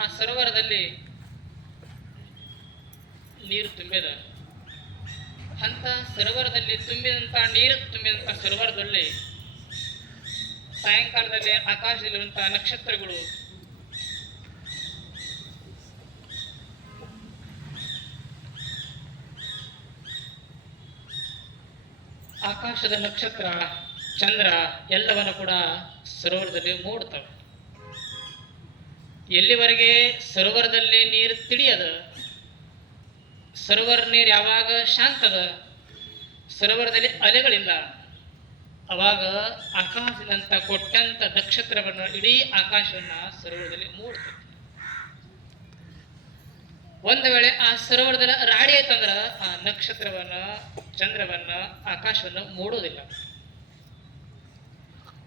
ಆ ಸರೋವರದಲ್ಲಿ ನೀರು ತುಂಬಿದ. ಅಂತ ಸರೋವರದಲ್ಲಿ ತುಂಬಿದಂತ ಸರೋವರದಲ್ಲಿ ಸಾಯಂಕಾಲದಲ್ಲಿ ಆಕಾಶದಲ್ಲಿರುವಂತಹ ನಕ್ಷತ್ರಗಳು ಆಕಾಶದ ನಕ್ಷತ್ರ, ಚಂದ್ರ ಎಲ್ಲವನ್ನು ಕೂಡ ಸರೋವರದಲ್ಲಿ ಮೂಡ್ತವೆ. ಎಲ್ಲಿವರೆಗೆ ಸರೋವರದಲ್ಲಿ ನೀರು ತಿಳಿಯದ, ಸರೋವರ ನೀರು ಯಾವಾಗ ಶಾಂತದ, ಸರೋವರದಲ್ಲಿ ಅಲೆಗಳಿಲ್ಲ, ಅವಾಗ ಆಕಾಶದಂತ ಕೊಟ್ಟಂತ ನಕ್ಷತ್ರವನ್ನು ಇಡೀ ಆಕಾಶವನ್ನ ಸರೋವರದಲ್ಲಿ ಮೂಡ್ತದೆ. ಒಂದು ವೇಳೆ ಆ ಸರೋವರದಲ್ಲಿ ರಾಡಿ ಆಯ್ತಂದ್ರ ಆ ನಕ್ಷತ್ರವನ್ನ, ಚಂದ್ರವನ್ನ, ಆಕಾಶವನ್ನ ಮೂಡುವುದಿಲ್ಲ.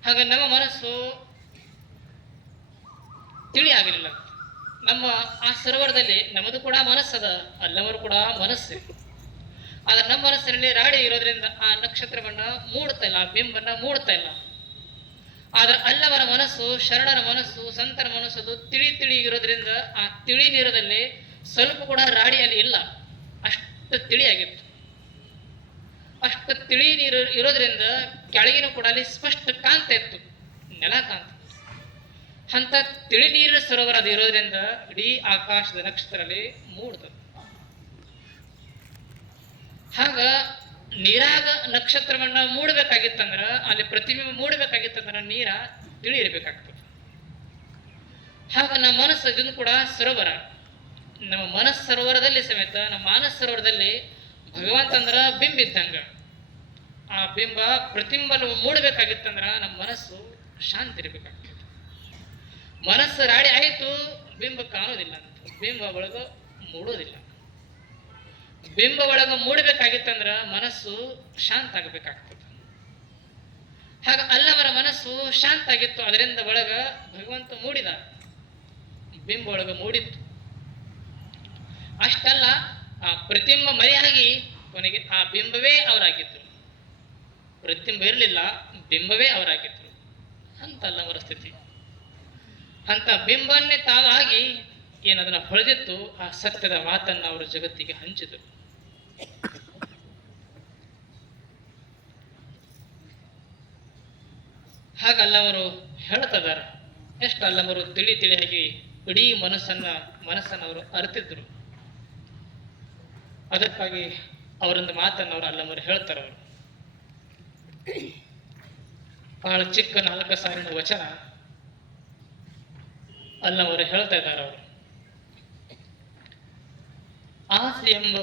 ಹಾಗ ನಮ್ಮ ಮನಸ್ಸು ತಿಳಿ ಆಗಲಿಲ್ಲ. ನಮ್ಮ ಆ ಸರೋವರದಲ್ಲಿ ನಮ್ಮದು ಕೂಡ ಮನಸ್ಸದ, ಅಲ್ಲವರು ಕೂಡ ಮನಸ್ಸು. ಆದ್ರೆ ನಮ್ಮ ಮನಸ್ಸಿನಲ್ಲಿ ರಾಡಿ ಇರೋದ್ರಿಂದ ಆ ನಕ್ಷತ್ರವನ್ನ ಮೂಡ್ತಾ ಇಲ್ಲ, ಆ ಬಿಂಬನ್ನ ಮೂಡ್ತಾ ಇಲ್ಲ. ಆದ್ರೆ ಅಲ್ಲವರ ಮನಸ್ಸು, ಶರಣರ ಮನಸ್ಸು, ಸಂತರ ಮನಸ್ಸು ಅದು ತಿಳಿ ಇರೋದ್ರಿಂದ ಆ ತಿಳಿ ನೀರದಲ್ಲಿ ಸ್ವಲ್ಪ ಕೂಡ ರಾಡಿಯಲ್ಲಿ ಇಲ್ಲ, ಅಷ್ಟು ತಿಳಿಯಾಗಿತ್ತು. ಅಷ್ಟು ತಿಳಿ ನೀರು ಇರೋದ್ರಿಂದ ಕೆಳಗಿನ ಕೂಡ ಅಲ್ಲಿ ಸ್ಪಷ್ಟ ಕಾಂತ ಇತ್ತು, ನೆಲ ಕಾಂತ. ಅಂತ ತಿಳಿ ನೀರಿನ ಸರೋವರ ಅದು ಇರೋದ್ರಿಂದ ಇಡೀ ಆಕಾಶದ ನಕ್ಷತ್ರದಲ್ಲಿ ಮೂಡ್ತದೆ. ಹಾಗ ನೀರಾಗ ನಕ್ಷತ್ರವನ್ನ ಮೂಡಬೇಕಾಗಿತ್ತಂದ್ರ, ಅಲ್ಲಿ ಪ್ರತಿಬಿಂಬ ಮೂಡಬೇಕಾಗಿತ್ತಂದ್ರ ನೀರ ತಿಳಿ ಇರಬೇಕಾಗ್ತದೆ. ಹಾಗ ನಮ್ಮ ಮನಸ್ಸು ಇದನ್ನು ಕೂಡ ಸರೋವರ. ನಮ್ಮ ಮನಸ್ಸು ಸರೋವರದಲ್ಲಿ ಸಮೇತ ನಮ್ಮ ಮಾನಸ ಸರೋವರದಲ್ಲಿ ಭಗವಂತ ಅಂದ್ರ ಬಿಂಬ ಇದ್ದಂಗ. ಆ ಬಿಂಬ ಪ್ರತಿಬಿಂಬ ಮೂಡಬೇಕಾಗಿತ್ತಂದ್ರ ನಮ್ಮ ಮನಸ್ಸು ಶಾಂತಿ ಇರಬೇಕಾಗ್ತದೆ. ಮನಸ್ಸು ರಾಡಿ ಆಯಿತು, ಬಿಂಬ ಕಾಣೋದಿಲ್ಲ ಅಂತ, ಬಿಂಬ ಒಳಗ ಮೂಡೋದಿಲ್ಲ. ಬಿಂಬ ಒಳಗ ಮೂಡಬೇಕಾಗಿತ್ತಂದ್ರ ಮನಸ್ಸು ಶಾಂತ ಆಗಬೇಕಾಗ್ತದೆ. ಹಾಗ ಅಲ್ಲವರ ಮನಸ್ಸು ಶಾಂತ ಆಗಿತ್ತು, ಅದರಿಂದ ಒಳಗ ಭಗವಂತ ಮೂಡಿದ, ಬಿಂಬ ಒಳಗ ಮೂಡಿತ್ತು. ಅಷ್ಟಲ್ಲ, ಆ ಪ್ರತಿಬಿಂಬ ಮರೆಯಾಗಿ ಕೊನೆಗೆ ಆ ಬಿಂಬವೇ ಅವರಾಗಿದ್ರು. ಪ್ರತಿಬಿಂಬ ಇರಲಿಲ್ಲ, ಬಿಂಬವೇ ಅವರಾಗಿದ್ರು. ಅಂತಲ್ಲ ಅವರ ಸ್ಥಿತಿ. ಅಂತ ಬಿಂಬನ್ನೇ ತಾವಾಗಿ ಏನದನ್ನ ಹೊಳೆದಿತ್ತು, ಆ ಸತ್ಯದ ಮಾತನ್ನ ಅವರು ಜಗತ್ತಿಗೆ ಹಂಚಿದರು. ಹಾಗಲ್ಲವರು ಹೇಳ್ತದಾರ, ಎಷ್ಟಲ್ಲವರು ತಿಳಿಯಾಗಿ ಇಡೀ ಮನಸ್ಸನ್ನ ಅವರು ಅರಿತಿದ್ರು. ಅದಕ್ಕಾಗಿ ಅವರೊಂದು ಮಾತನ್ನು ಅವರು ಅಲ್ಲವರು ಹೇಳ್ತಾರೆ. ಅವರು ಬಹಳ ಚಿಕ್ಕ 4 ಸಾಲಿನ ವಚನ ಅಲ್ಲವರು ಹೇಳ್ತಾ ಇದ್ದಾರೆ. ಅವರು ಆಸೆ ಎಂಬ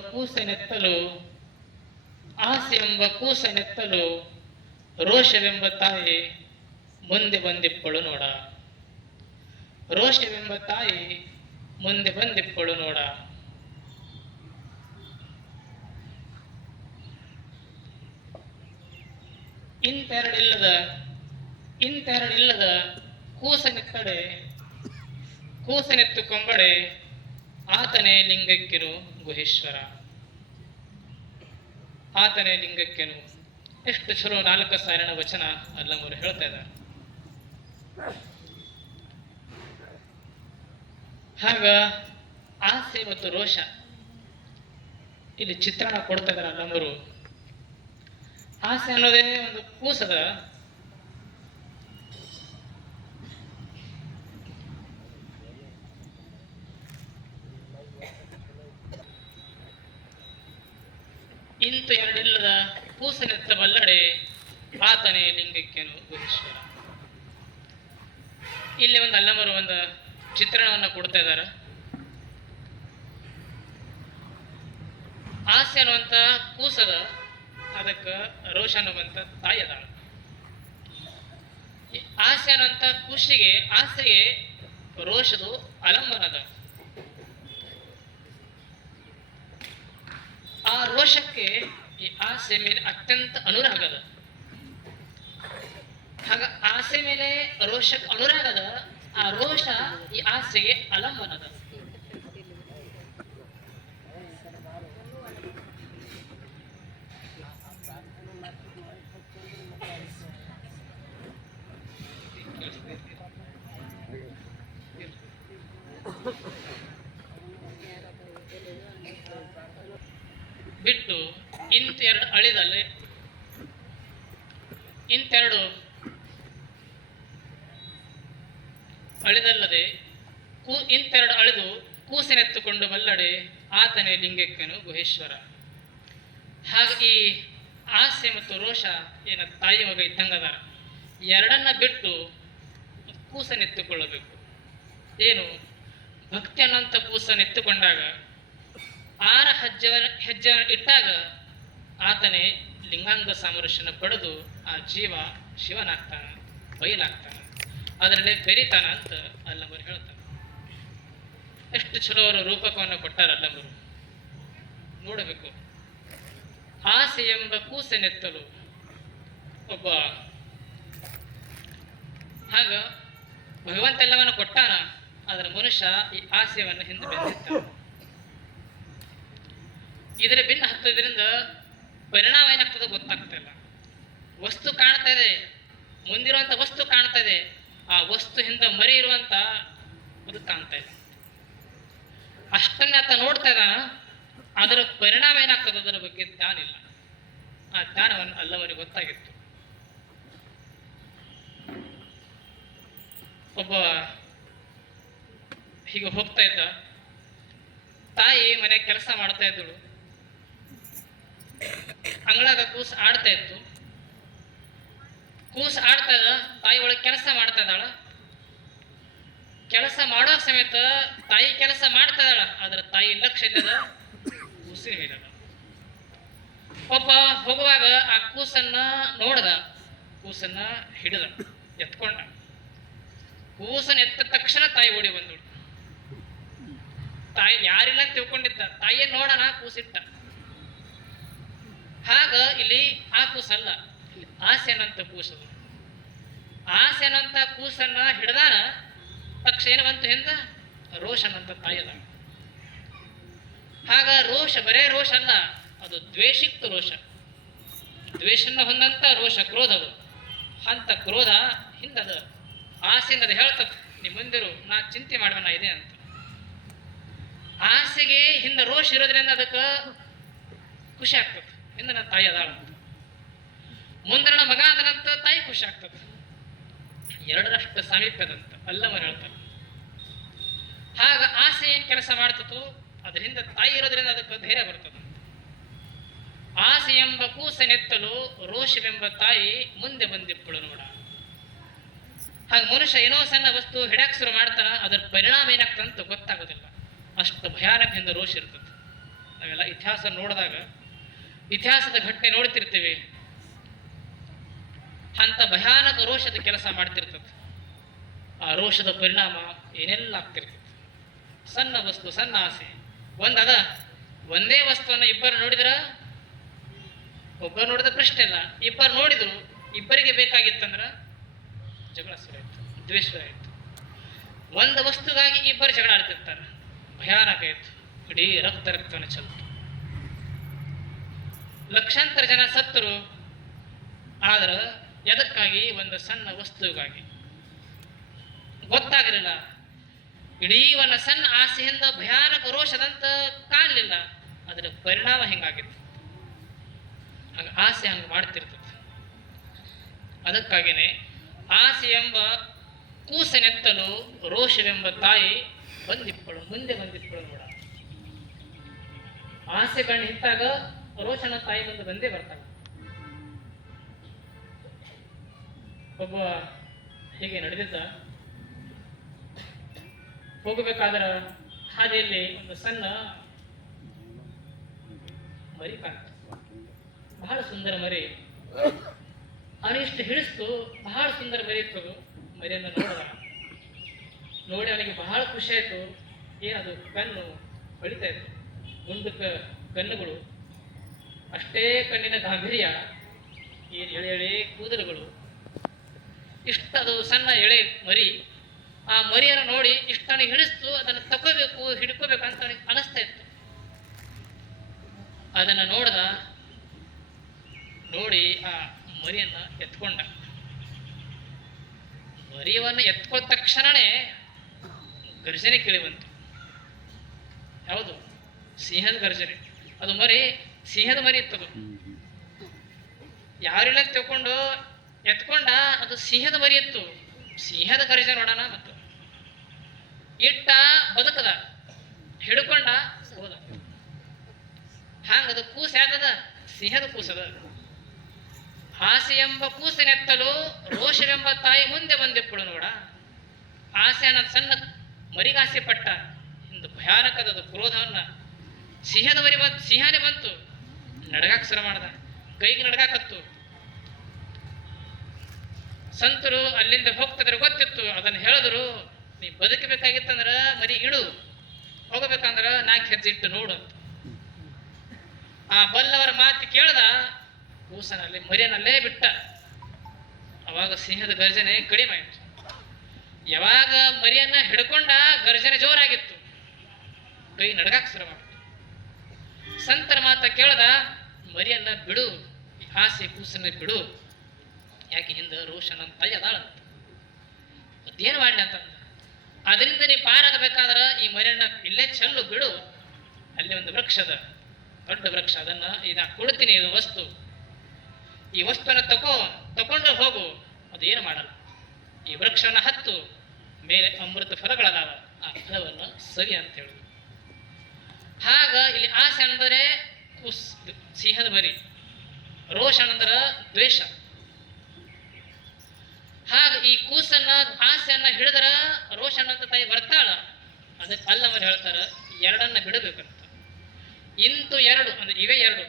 ಕೂಸನೆತ್ತಲು ರೋಷವೆಂಬ ತಾಯಿ ಮುಂದೆ ಬಂದಿಪ್ಪಳು ನೋಡ. ರೋಷವೆಂಬ ತಾಯಿ ಮುಂದೆ ಬಂದಿಪ್ಪಳು ನೋಡ. ಇಂತೆರಡಿಲ್ಲದ ಕೂಸನೆತ್ತು ಕೊಂಬಡೆ ಆತನೇ ಲಿಂಗಕ್ಕೆನು ಗುಹೇಶ್ವರ. ಆತನೇ ಲಿಂಗಕ್ಕೆನು. ಎಷ್ಟು ಚಲೋ 4 ಸಾಲಿನ ವಚನ ಅಲ್ಲಮವರು ಹೇಳ್ತಾ ಇದ್ದಾರೆ. ಹಾಗ ಆಸೆ ಮತ್ತು ರೋಷ ಇಲ್ಲಿ ಚಿತ್ರಣ ಕೊಡ್ತಾ ಇದ್ದಾರೆ ಅಲ್ಲಮರು. ಆಸೆ ಅನ್ನೋದೇ ಒಂದು ಕೂಸದ. ಇಂತು ಎರಡಿಲ್ಲದ ಕೂಸನೆತ್ತ ಬಲ್ಲಡೆ ಆತನೇ ಲಿಂಗಕ್ಕೆನು ಗುಹೇಶ್ವರ. ಇಲ್ಲಿ ಒಂದು ಅಲ್ಲಮರು ಒಂದು ಚಿತ್ರಣವನ್ನು ಕೊಡ್ತಾ ಇದ್ದಾರೆ. ಆಸೆ ಅನ್ನುವಂತ ಕೂಸದ, ಅದಕ್ಕೆ ರೋಷ ಅನ್ನುವಂತ ತಾಯಿ ಅದಾಳ. ಆಸೆ ಅನ್ನುವಂತ ಆಸೆಗೆ ರೋಷದು ಅಲಂಬನದ. ಆ ರೋಷಕ್ಕೆ ಈ ಆಸೆ ಮೇಲೆ ಅತ್ಯಂತ ಅನುರಾಗದ. ಹಾಗ ಆಸೆ ಮೇಲೆ ರೋಷಕ್ಕೆ ಅನುರಾಗದ, ಆ ರೋಷ ಈ ಆಸೆಗೆ ಅಲಂಬನದ. ಬಿಟ್ಟು ಇಂತೆರಡು ಅಳಿದಲ್ಲಿ ಇಂತೆರಡು ಅಳಿದಲ್ಲದೆ ಇಂತೆರಡು ಅಳೆದು ಕೂಸನೆತ್ತುಕೊಂಡು ಬಲ್ಲಡೆ ಆತನೇ ಲಿಂಗಕ್ಕನು ಗುಹೇಶ್ವರ. ಹಾಗೆ ಈ ಆಸೆ ಮತ್ತು ರೋಷ ಏನ ತಾಯಿ ಮಗ ಇದ್ದಂಗದಾರ, ಎರಡನ್ನ ಬಿಟ್ಟು ಕೂಸನೆತ್ತುಕೊಳ್ಳಬೇಕು. ಏನು ಭಕ್ತಿ ಅನ್ನೋಂಥ ಕೂಸನೆತ್ತುಕೊಂಡಾಗ 6 ಹೆಜ್ಜೆ ಇಟ್ಟಾಗ ಆತನೇ ಲಿಂಗಾಂಗ ಸಾಮರಸ್ಯನ ಪಡೆದು ಆ ಜೀವ ಶಿವನಾಗ್ತಾನ, ಬಯಲಾಗ್ತಾನ, ಅದರಲ್ಲೇ ಬೆರಿತಾನ ಅಂತ ಅಲ್ಲಮರು ಹೇಳ್ತಾನೆ. ಎಷ್ಟು ಚಲೋ ಅವರು ರೂಪಕವನ್ನು ಕೊಟ್ಟಾರ ಅಲ್ಲಮರು. ನೋಡಬೇಕು, ಆಸೆ ಎಂಬ ಕೂಸನೆತ್ತಲು ಒಬ್ಬ ಹಾಗ ಭಗವಂತ ಎಲ್ಲವನ್ನು ಕೊಟ್ಟಾನ, ಅದರ ಮನುಷ್ಯ ಈ ಆಸೆಯನ್ನು ಹಿಂದೆ ಬೆಂದಿರ್ತಾನೆ. ಇದರ ಭಿನ್ನ ಹತ್ತೋದ್ರಿಂದ ಪರಿಣಾಮ ಏನಾಗ್ತದೆ ಗೊತ್ತಾಗ್ತಿಲ್ಲ. ವಸ್ತು ಕಾಣ್ತಾ ಇದೆ, ಮುಂದಿರುವಂತ ವಸ್ತು ಕಾಣ್ತಾ ಇದೆ, ಆ ವಸ್ತು ಹಿಂದೆ ಮರಿ ಇರುವಂತ ಅದು ಕಾಣ್ತಾ ಇದೆ. ಅಷ್ಟನ್ನೇ ಆತ ನೋಡ್ತಾ ಇದ್ದಾನ, ಅದರ ಪರಿಣಾಮ ಏನಾಗ್ತದೆ ಅದರ ಬಗ್ಗೆ ಜ್ಞಾನ ಇಲ್ಲ. ಆ ಜ್ಞಾನವನ್ನು ಅಲ್ಲವರಿಗೆ ಗೊತ್ತಾಗಿತ್ತು. ಒಬ್ಬ ಹೀಗೆ ಹೋಗ್ತಾ ಇದ್ದ, ತಾಯಿ ಮನೆ ಕೆಲಸ ಮಾಡ್ತಾ ಇದ್ದಳು, ಅಂಗಳಾಗ ಕೂಸು ಆಡ್ತಾ ಇತ್ತು. ಕೂಸು ಆಡ್ತಾ ಇದ್ದ, ತಾಯಿ ಒಳಗೆ ಕೆಲಸ ಮಾಡ್ತಾ ಇದ್ದಾಳ. ಕೆಲಸ ಮಾಡೋ ಸಮೇತ ತಾಯಿ ಕೆಲಸ ಮಾಡ್ತಾ ಇದ್ದಾಳ, ಆದ್ರೆ ತಾಯಿ ಲಕ್ಷ್ಯ ಇಲ್ಲದ ಕೂಸಿನ ಮೇಲದ. ಒಬ್ಬ ಹೋಗುವಾಗ ಆ ಕೂಸನ್ನ ನೋಡ್ದ, ಕೂಸನ್ನ ಹಿಡಿದ, ಎತ್ಕೊಂಡ. ಕೂಸನ್ನ ಎತ್ತ ತಕ್ಷಣ ತಾಯಿ ಓಡಿ ಬಂದಳು. ತಾಯಿ ಯಾರಿಲ್ಲ ಅಂತ ತಿಳ್ಕೊಂಡಿದ್ದ, ತಾಯಿಯೇ ನೋಡೋಣ ಕೂಸಿಟ್ಟ. ಹಾಗ ಇಲ್ಲಿ ಆ ಕೂಸಲ್ಲ, ಇಲ್ಲಿ ಆಸೆ ಅನ್ನಂತ ಕೂಸದು. ಆಸೆ ಅನ್ನಂತ ಕೂಸನ್ನ ಹಿಡ್ದಾನ ತಕ್ಷಣ ಏನು ಬಂತು ಹಿಂದ ರೋಷನ್ ಅಂತ ತಾಯಿ ಅದ. ಹಾಗ ರೋಷ ಬರೇ ರೋಷ ಅಲ್ಲ, ಅದು ದ್ವೇಷಿಕ್ತ ರೋಷ, ದ್ವೇಷನ್ನ ಹೊಂದಂತ ರೋಷ, ಕ್ರೋಧ. ಅದು ಅಂತ ಕ್ರೋಧ ಹಿಂದದ ಆಸೆಯಿಂದ ಅದು ಹೇಳ್ತದ, ನಿಮ್ಮ ಮುಂದಿರು, ನಾ ಚಿಂತೆ ಮಾಡುವನ ಇದೆ ಅಂತ. ಆಸೆಗೆ ಹಿಂದ ರೋಷ ಇರೋದ್ರಿಂದ ಅದಕ್ಕೆ ಖುಷಿ ಆಗ್ತದೆ, ಹಿಂದ ನನ್ನ ತಾಯಿ ಅದಾಳ ಅಂತ. ಮುಂದೆ ನನ್ನ ಮಗ ಅದನಂತ ತಾಯಿ ಖುಷಿ ಆಗ್ತದೆ. ಎರಡರಷ್ಟು ಸಾಮೀಪ್ಯದಂತ ಅಲ್ಲಮರು ಹೇಳ್ತಾರೆ. ಆಗ ಆಸೆ ಏನ್ ಕೆಲಸ ಮಾಡ್ತದೋ ಅದರಿಂದ ತಾಯಿ ಇರೋದ್ರಿಂದ ಅದಕ್ಕೆ ಧೈರ್ಯ ಬರ್ತದೆ. ಆಸೆ ಎಂಬ ಕೂಸನೆತ್ತಲು ರೋಷವೆಂಬ ತಾಯಿ ಮುಂದೆ ಬಂದಿಪ್ಪಳು ನೋಡ. ಹಾಗೆ ಮನುಷ್ಯ ಏನೋ ಸಣ್ಣ ವಸ್ತು ಹಿಡಕ್ ಶುರು ಮಾಡ್ತಾನ, ಅದರ ಪರಿಣಾಮ ಏನಾಗ್ತದಂತ ಗೊತ್ತಾಗೋದಿಲ್ಲ. ಅಷ್ಟು ಭಯಾನಕದಿಂದ ರೋಷ ಇರ್ತದೆ. ನಾವೆಲ್ಲ ಇತಿಹಾಸ ನೋಡಿದಾಗ, ಇತಿಹಾಸದ ಘಟನೆ ನೋಡ್ತಿರ್ತೀವಿ, ಅಂತ ಭಯಾನಕ ರೋಷದ ಕೆಲಸ ಮಾಡ್ತಿರ್ತದೆ. ಆ ರೋಷದ ಪರಿಣಾಮ ಏನೆಲ್ಲ ಆಗ್ತಿರ್ತದೆ. ಸಣ್ಣ ವಸ್ತು, ಸಣ್ಣ ಆಸೆ ಒಂದದ, ಒಂದೇ ವಸ್ತುವನ್ನು ಇಬ್ಬರು ನೋಡಿದ್ರ, ಒಬ್ಬರು ನೋಡಿದ ಪ್ರಶ್ನೆ ಇಲ್ಲ, ಇಬ್ಬರು ನೋಡಿದ್ರು, ಇಬ್ಬರಿಗೆ ಬೇಕಾಗಿತ್ತಂದ್ರ ಜಗಳ ಶುರುವಾಯ್ತು, ದ್ವೇಷ ಆಯ್ತು. ಒಂದು ವಸ್ತುಗಾಗಿ ಇಬ್ಬರು ಜಗಳ ಆಡ್ತಿರ್ತಾರೆ, ಭಯಾನಕ ಆಯ್ತು, ಇಡೀ ರಕ್ತವನ್ನು ಚೆಲ್ತು. ಲಕ್ಷಾಂತರ ಜನ ಸತ್ತರು, ಆದ್ರೆ ಎದಕ್ಕಾಗಿ? ಒಂದು ಸಣ್ಣ ವಸ್ತುಗಾಗಿ. ಗೊತ್ತಾಗಲಿಲ್ಲ, ಇಡೀ ಒಂದು ಸಣ್ಣ ಆಸೆಯಿಂದ ಭಯಾನಕ ರೋಷದಂತ ಕಾಣಲಿಲ್ಲ, ಅದರ ಪರಿಣಾಮ ಹಿಂಗಾಗಿತ್ತು. ಹಂಗ ಆಸೆ ಹಂಗೆ ಮಾಡ್ತಿರ್ತದೆ. ಅದಕ್ಕಾಗಿನೇ ಆಸೆ ಎಂಬ ಕೂಸನೆತ್ತಲು ರೋಷವೆಂಬ ತಾಯಿ ಬಂದಿಪ್ಪಳು, ಮುಂದೆ ಬಂದಿಪ್ಪಳು ನೋಡ. ಆಸೆ ಕಣ್ಣು ನಿಂತಾಗ ರೋಷನ ತಾಯಿ ಮುಂದೆ ಬಂದೇ ಬರ್ತಾಳೆ. ಒಬ್ಬ ಹೀಗೆ ನಡೆದಿದ್ದ, ಹೋಗಬೇಕಾದ್ರ ಹಾದಿಯಲ್ಲಿ ಒಂದು ಸಣ್ಣ ಮರಿ ಕಾಣ್ತು, ಬಹಳ ಸುಂದರ ಮರಿ. ಅವನಿಷ್ಟು ಹಿಡಿಸ್ತು, ಬಹಳ ಸುಂದರ ಮರಿ ಇತ್ತು. ಮರಿಯನ್ನು ನೋಡಿ ಅವನಿಗೆ ಬಹಳ ಖುಷಿ ಆಯ್ತು. ಏನದು ಕಣ್ಣು ಹೊಳಿತಾ ಇತ್ತು, ಗುಂಡಕ ಕಣ್ಣುಗಳು, ಅಷ್ಟೇ ಕಣ್ಣಿನ ಗಾಂಭೀರ್ಯ, ಏನು ಎಳೆ ಎಳೆ ಕೂದಲುಗಳು, ಇಷ್ಟದು ಸಣ್ಣ ಎಳೆ ಮರಿ. ಆ ಮರಿಯನ್ನು ನೋಡಿ ಇಷ್ಟನಿಗೆ ಹಿಡಿಸ್ತು, ಅದನ್ನು ತಗೋಬೇಕು, ಹಿಡ್ಕೋಬೇಕು ಅಂತ ಅವನಿಗೆ ಅನಿಸ್ತಾ ಇತ್ತು. ಅದನ್ನು ನೋಡಿ ಆ ಮರಿಯನ್ನ ಎತ್ಕೊಂಡ. ಮರಿಯವನ್ನು ಎತ್ಕೊಂಡ ತಕ್ಷಣನೇ ಗರ್ಜನೆ ಕೇಳಿ ಬಂತು. ಯಾವುದು? ಸಿಂಹದ ಗರ್ಜನೆ. ಅದು ಮರಿ, ಸಿಂಹದ ಮರಿ ಇತ್ತದು. ಯಾರೆಲ್ಲ ತಗೊಂಡು ಎತ್ಕೊಂಡ, ಅದು ಸಿಂಹದ ಮರಿ ಇತ್ತು. ಸಿಂಹದ ಗರ್ಜನೆ ನೋಡೋಣ ಮತ್ತು ಇಟ್ಟ ಬದುಕದ, ಹಿಡ್ಕೊಂಡ ಹೋದ. ಹಾಂಗದ ಕೂಸ ಯಾಕದ? ಸಿಂಹದ ಕೂಸದ. ಆಸೆ ಎಂಬ ಕೂಸನೆತ್ತಲು ರೋಷವೆಂಬ ತಾಯಿ ಮುಂದೆ ಬಂದೆಪ್ಪಳು ನೋಡ. ಆಸೆ ಅನ್ನೋದು ಸಣ್ಣ ಮರಿಗಾಸೆ ಪಟ್ಟ, ಇಂದು ಭಯಾನಕದದು ಕ್ರೋಧವನ್ನ. ಸಿಂಹದ ಮರಿ ಬಂತು, ಸಿಂಹನೇ ಬಂತು, ನಡಗಾಕ್ ಶುರು ಮಾಡ್ದ, ಕೈಗೆ ನಡಗಾಕತ್ತು. ಸಂತರು ಅಲ್ಲಿಂದ ಹೋಗ್ತಿದ್ರೆ ಗೊತ್ತಿತ್ತು, ಅದನ್ನು ಹೇಳಿದ್ರು, ನೀ ಬದುಕಬೇಕಾಗಿತ್ತಂದ್ರ ಮರಿ ಇಡು, ಹೋಗಬೇಕಂದ್ರ 4 ಹೆಜ್ಜೆ ಇಟ್ಟು ನೋಡು ಅಂತ. ಆ ಬಲ್ಲವರ ಮಾತು ಕೇಳ್ದ, ಕೂಸನಲ್ಲಿ ಮರಿಯನಲ್ಲೇ ಬಿಟ್ಟ. ಅವಾಗ ಸಿಂಹದ ಗರ್ಜನೆ ಕಡಿಮೆ ಆಯ್ತು. ಯಾವಾಗ ಮರಿಯನ್ನ ಹಿಡ್ಕೊಂಡ, ಗರ್ಜನೆ ಜೋರಾಗಿತ್ತು, ಕೈ ನಡಗಾಕ್ ಶುರು ಮಾಡ್ತು. ಸಂತರ ಮಾತ ಕೇಳ್ದ, ಮರಿಯನ್ನ ಬಿಡು, ಆಸೆ ಕೂಸನ್ನ ಬಿಡು, ಯಾಕೆ ಹಿಂದೆ ರೋಷನ್ ಅಂತ ಅದಾಳಂತ. ಮತ್ತೇನು ಮಾಡ್ಲಿ ಅಂತಂದ, ಅದರಿಂದ ನೀ ಪಾರಾಗಬೇಕಾದ್ರ ಈ ಮರಿಯನ್ನ ಇಲ್ಲೇ ಚೆಲ್ಲು, ಬಿಡು. ಅಲ್ಲಿ ಒಂದು ವೃಕ್ಷದ, ದೊಡ್ಡ ವೃಕ್ಷ, ಅದನ್ನ ಕೊಡ್ತೀನಿ, ಇದು ವಸ್ತು, ಈ ವಸ್ತುವನ್ನ ತಗೊಂಡು ಹೋಗು. ಅದು ಏನು ಮಾಡಲ್ಲ. ಈ ವೃಕ್ಷವನ್ನ ಹತ್ತು, ಮೇಲೆ ಅಮೃತ ಫಲಗಳದಾವ, ಆ ಫಲವನ್ನು ಸವಿ ಅಂತ ಹೇಳುದು. ಹಾಗ ಇಲ್ಲಿ ಆಸೆ ಅಂದರೆ ಸಿಂಹದ ಮರಿ, ರೋಷನ್ ಅಂದ್ರ ದ್ವೇಷ. ಹಾಗ ಈ ಕೂಸನ್ನ, ಆಸೆಯನ್ನ ಹಿಡಿದ್ರ ರೋಷನ್ ಅಂತ ತಾಯಿ ಬರ್ತಾಳ. ಅದಕ್ಕೆ ಅಲ್ಲವರು ಹೇಳ್ತಾರ, ಎರಡನ್ನ ಬಿಡಬೇಕಂತ. ಇಂತು ಎರಡು ಅಂದ್ರೆ ಇವೇ ಎರಡು,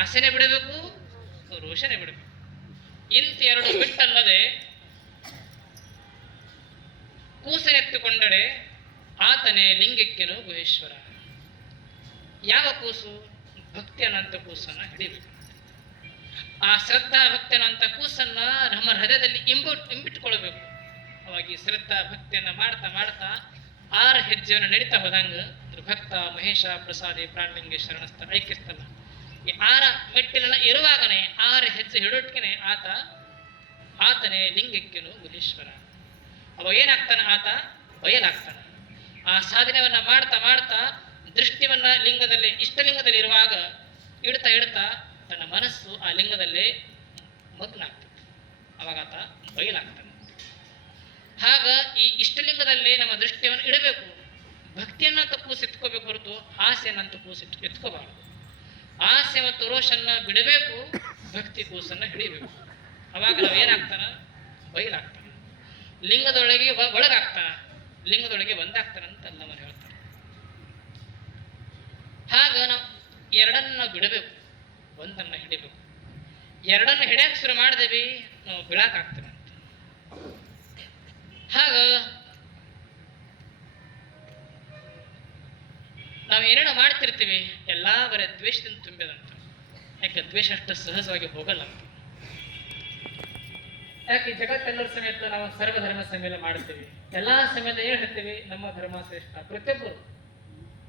ಆಸೆನೆ ಬಿಡಬೇಕು, ರೋಷನೆ ಬಿಡಬೇಕು. ಇಂತು ಎರಡು ಬಿಟ್ಟಲ್ಲದೆ ಕೂಸನೆತ್ತುಕೊಂಡಡೆ ಆತನೇ ಲಿಂಗಕ್ಕೆನು ಗುಹೇಶ್ವರ. ಯಾವ ಕೂಸು? ಭಕ್ತಿ ಅನ್ನಂತ ಕೂಸನ್ನ ಹಿಡಿಬೇಕು. ಆ ಶ್ರದ್ಧಾ ಭಕ್ತಿ ಅನ್ನಂತ ಕೂಸನ್ನ ನಮ್ಮ ಹೃದಯದಲ್ಲಿ ಇಂಬಿಟ್ಕೊಳ್ಬೇಕು. ಅವಾಗ ಈ ಶ್ರದ್ಧಾ ಭಕ್ತಿಯನ್ನ ಮಾಡ್ತಾ ಮಾಡ್ತಾ 6 ಹೆಜ್ಜೆಯನ್ನು ನಡೀತಾ ಹೋದಂಗ ಭಕ್ತ ಮಹೇಶ ಪ್ರಸಾದಿ ಪ್ರಾಣಲಿಂಗ ಶರಣಸ್ಥ ಐಕ್ಯಸ್ಥಲ್ಲ. ಈ 6 ಮೆಟ್ಟಿಲನ್ನ ಇರುವಾಗನೇ 6 ಹೆಜ್ಜೆ ಹಿಡೋಟ್ಕೆನೆ ಆತನೇ ಲಿಂಗಕ್ಕೆನು ಗುಹೇಶ್ವರ. ಅವಾಗ ಏನಾಗ್ತಾನ? ಆತ ಬಯಲಾಗ್ತಾನ. ಆ ಸಾಧನೆಯನ್ನ ಮಾಡ್ತಾ ಮಾಡ್ತಾ ದೃಷ್ಟಿಯನ್ನ ಲಿಂಗದಲ್ಲಿ, ಇಷ್ಟಲಿಂಗದಲ್ಲಿ ಇರುವಾಗ ಇಡ್ತಾ ತನ್ನ ಮನಸ್ಸು ಆ ಲಿಂಗದಲ್ಲೇ ಮಗ್ನ ಆಗ್ತದೆ. ಅವಾಗ ಆತ ಬಯಲಾಗ್ತಾನೆ. ಹಾಗ ಈ ಇಷ್ಟಲಿಂಗದಲ್ಲಿ ನಮ್ಮ ದೃಷ್ಟಿಯನ್ನು ಇಡಬೇಕು. ಭಕ್ತಿಯನ್ನಂತ ಕೂಸು ಎತ್ಕೋಬೇಕು ಹೊರತು ಆಸೆಯನ್ನಂತ ಕೂಸು ಎತ್ಕೋಬಾರದು. ಆಸೆ ಮತ್ತು ರೋಷನ್ನ ಬಿಡಬೇಕು, ಭಕ್ತಿ ಕೂಸನ್ನ ಹಿಡಿಬೇಕು. ಅವಾಗ ನಾವು ಏನಾಗ್ತಾನ? ಬಯಲಾಗ್ತಾನ. ಲಿಂಗದೊಳಗೆ ಒಳಗಾಗ್ತಾನ, ಲಿಂಗದೊಳಗೆ ಒಂದಾಗ್ತಾನಂತ ಅಲ್ಲವರು ಹೇಳ್ತಾರೆ. ಹಾಗ ನಾವು ಎರಡನ್ನ ಬಿಡಬೇಕು, ಒಂದನ್ನ ಹಿಡಿಬೇಕು. ಎರಡನ್ನ ಹಿಡಿಯಕ್ಕೆ ಶುರು ಮಾಡಿದೇವಿ, ನಾವು ಬೀಳಾಕಾಗ್ತೇವೆ ಅಂತ. ಹಾಗ ನಾವು ಏನೇನೋ ಮಾಡ್ತಿರ್ತೀವಿ, ಎಲ್ಲಾ ಬರೀ ದ್ವೇಷದಿಂದ ತುಂಬಿದಂತ. ಯಾಕೆ ದ್ವೇಷ ಅಷ್ಟು ಸಹಜವಾಗಿ ಹೋಗಲ್ಲ ಅಂತ. ಯಾಕೆ ಜಗತ್ತೆಲ್ಲರ ಸಮೇತ ನಾವು ಸರ್ವಧರ್ಮ ಸಮ್ಮೇಳನ ಮಾಡ್ತೀವಿ. ಎಲ್ಲಾ ಸಮೇತ ಏನ್ ಹೇಳ್ತೀವಿ? ನಮ್ಮ ಧರ್ಮ ಶ್ರೇಷ್ಠ. ಪ್ರತಿಯೊಬ್ಬರು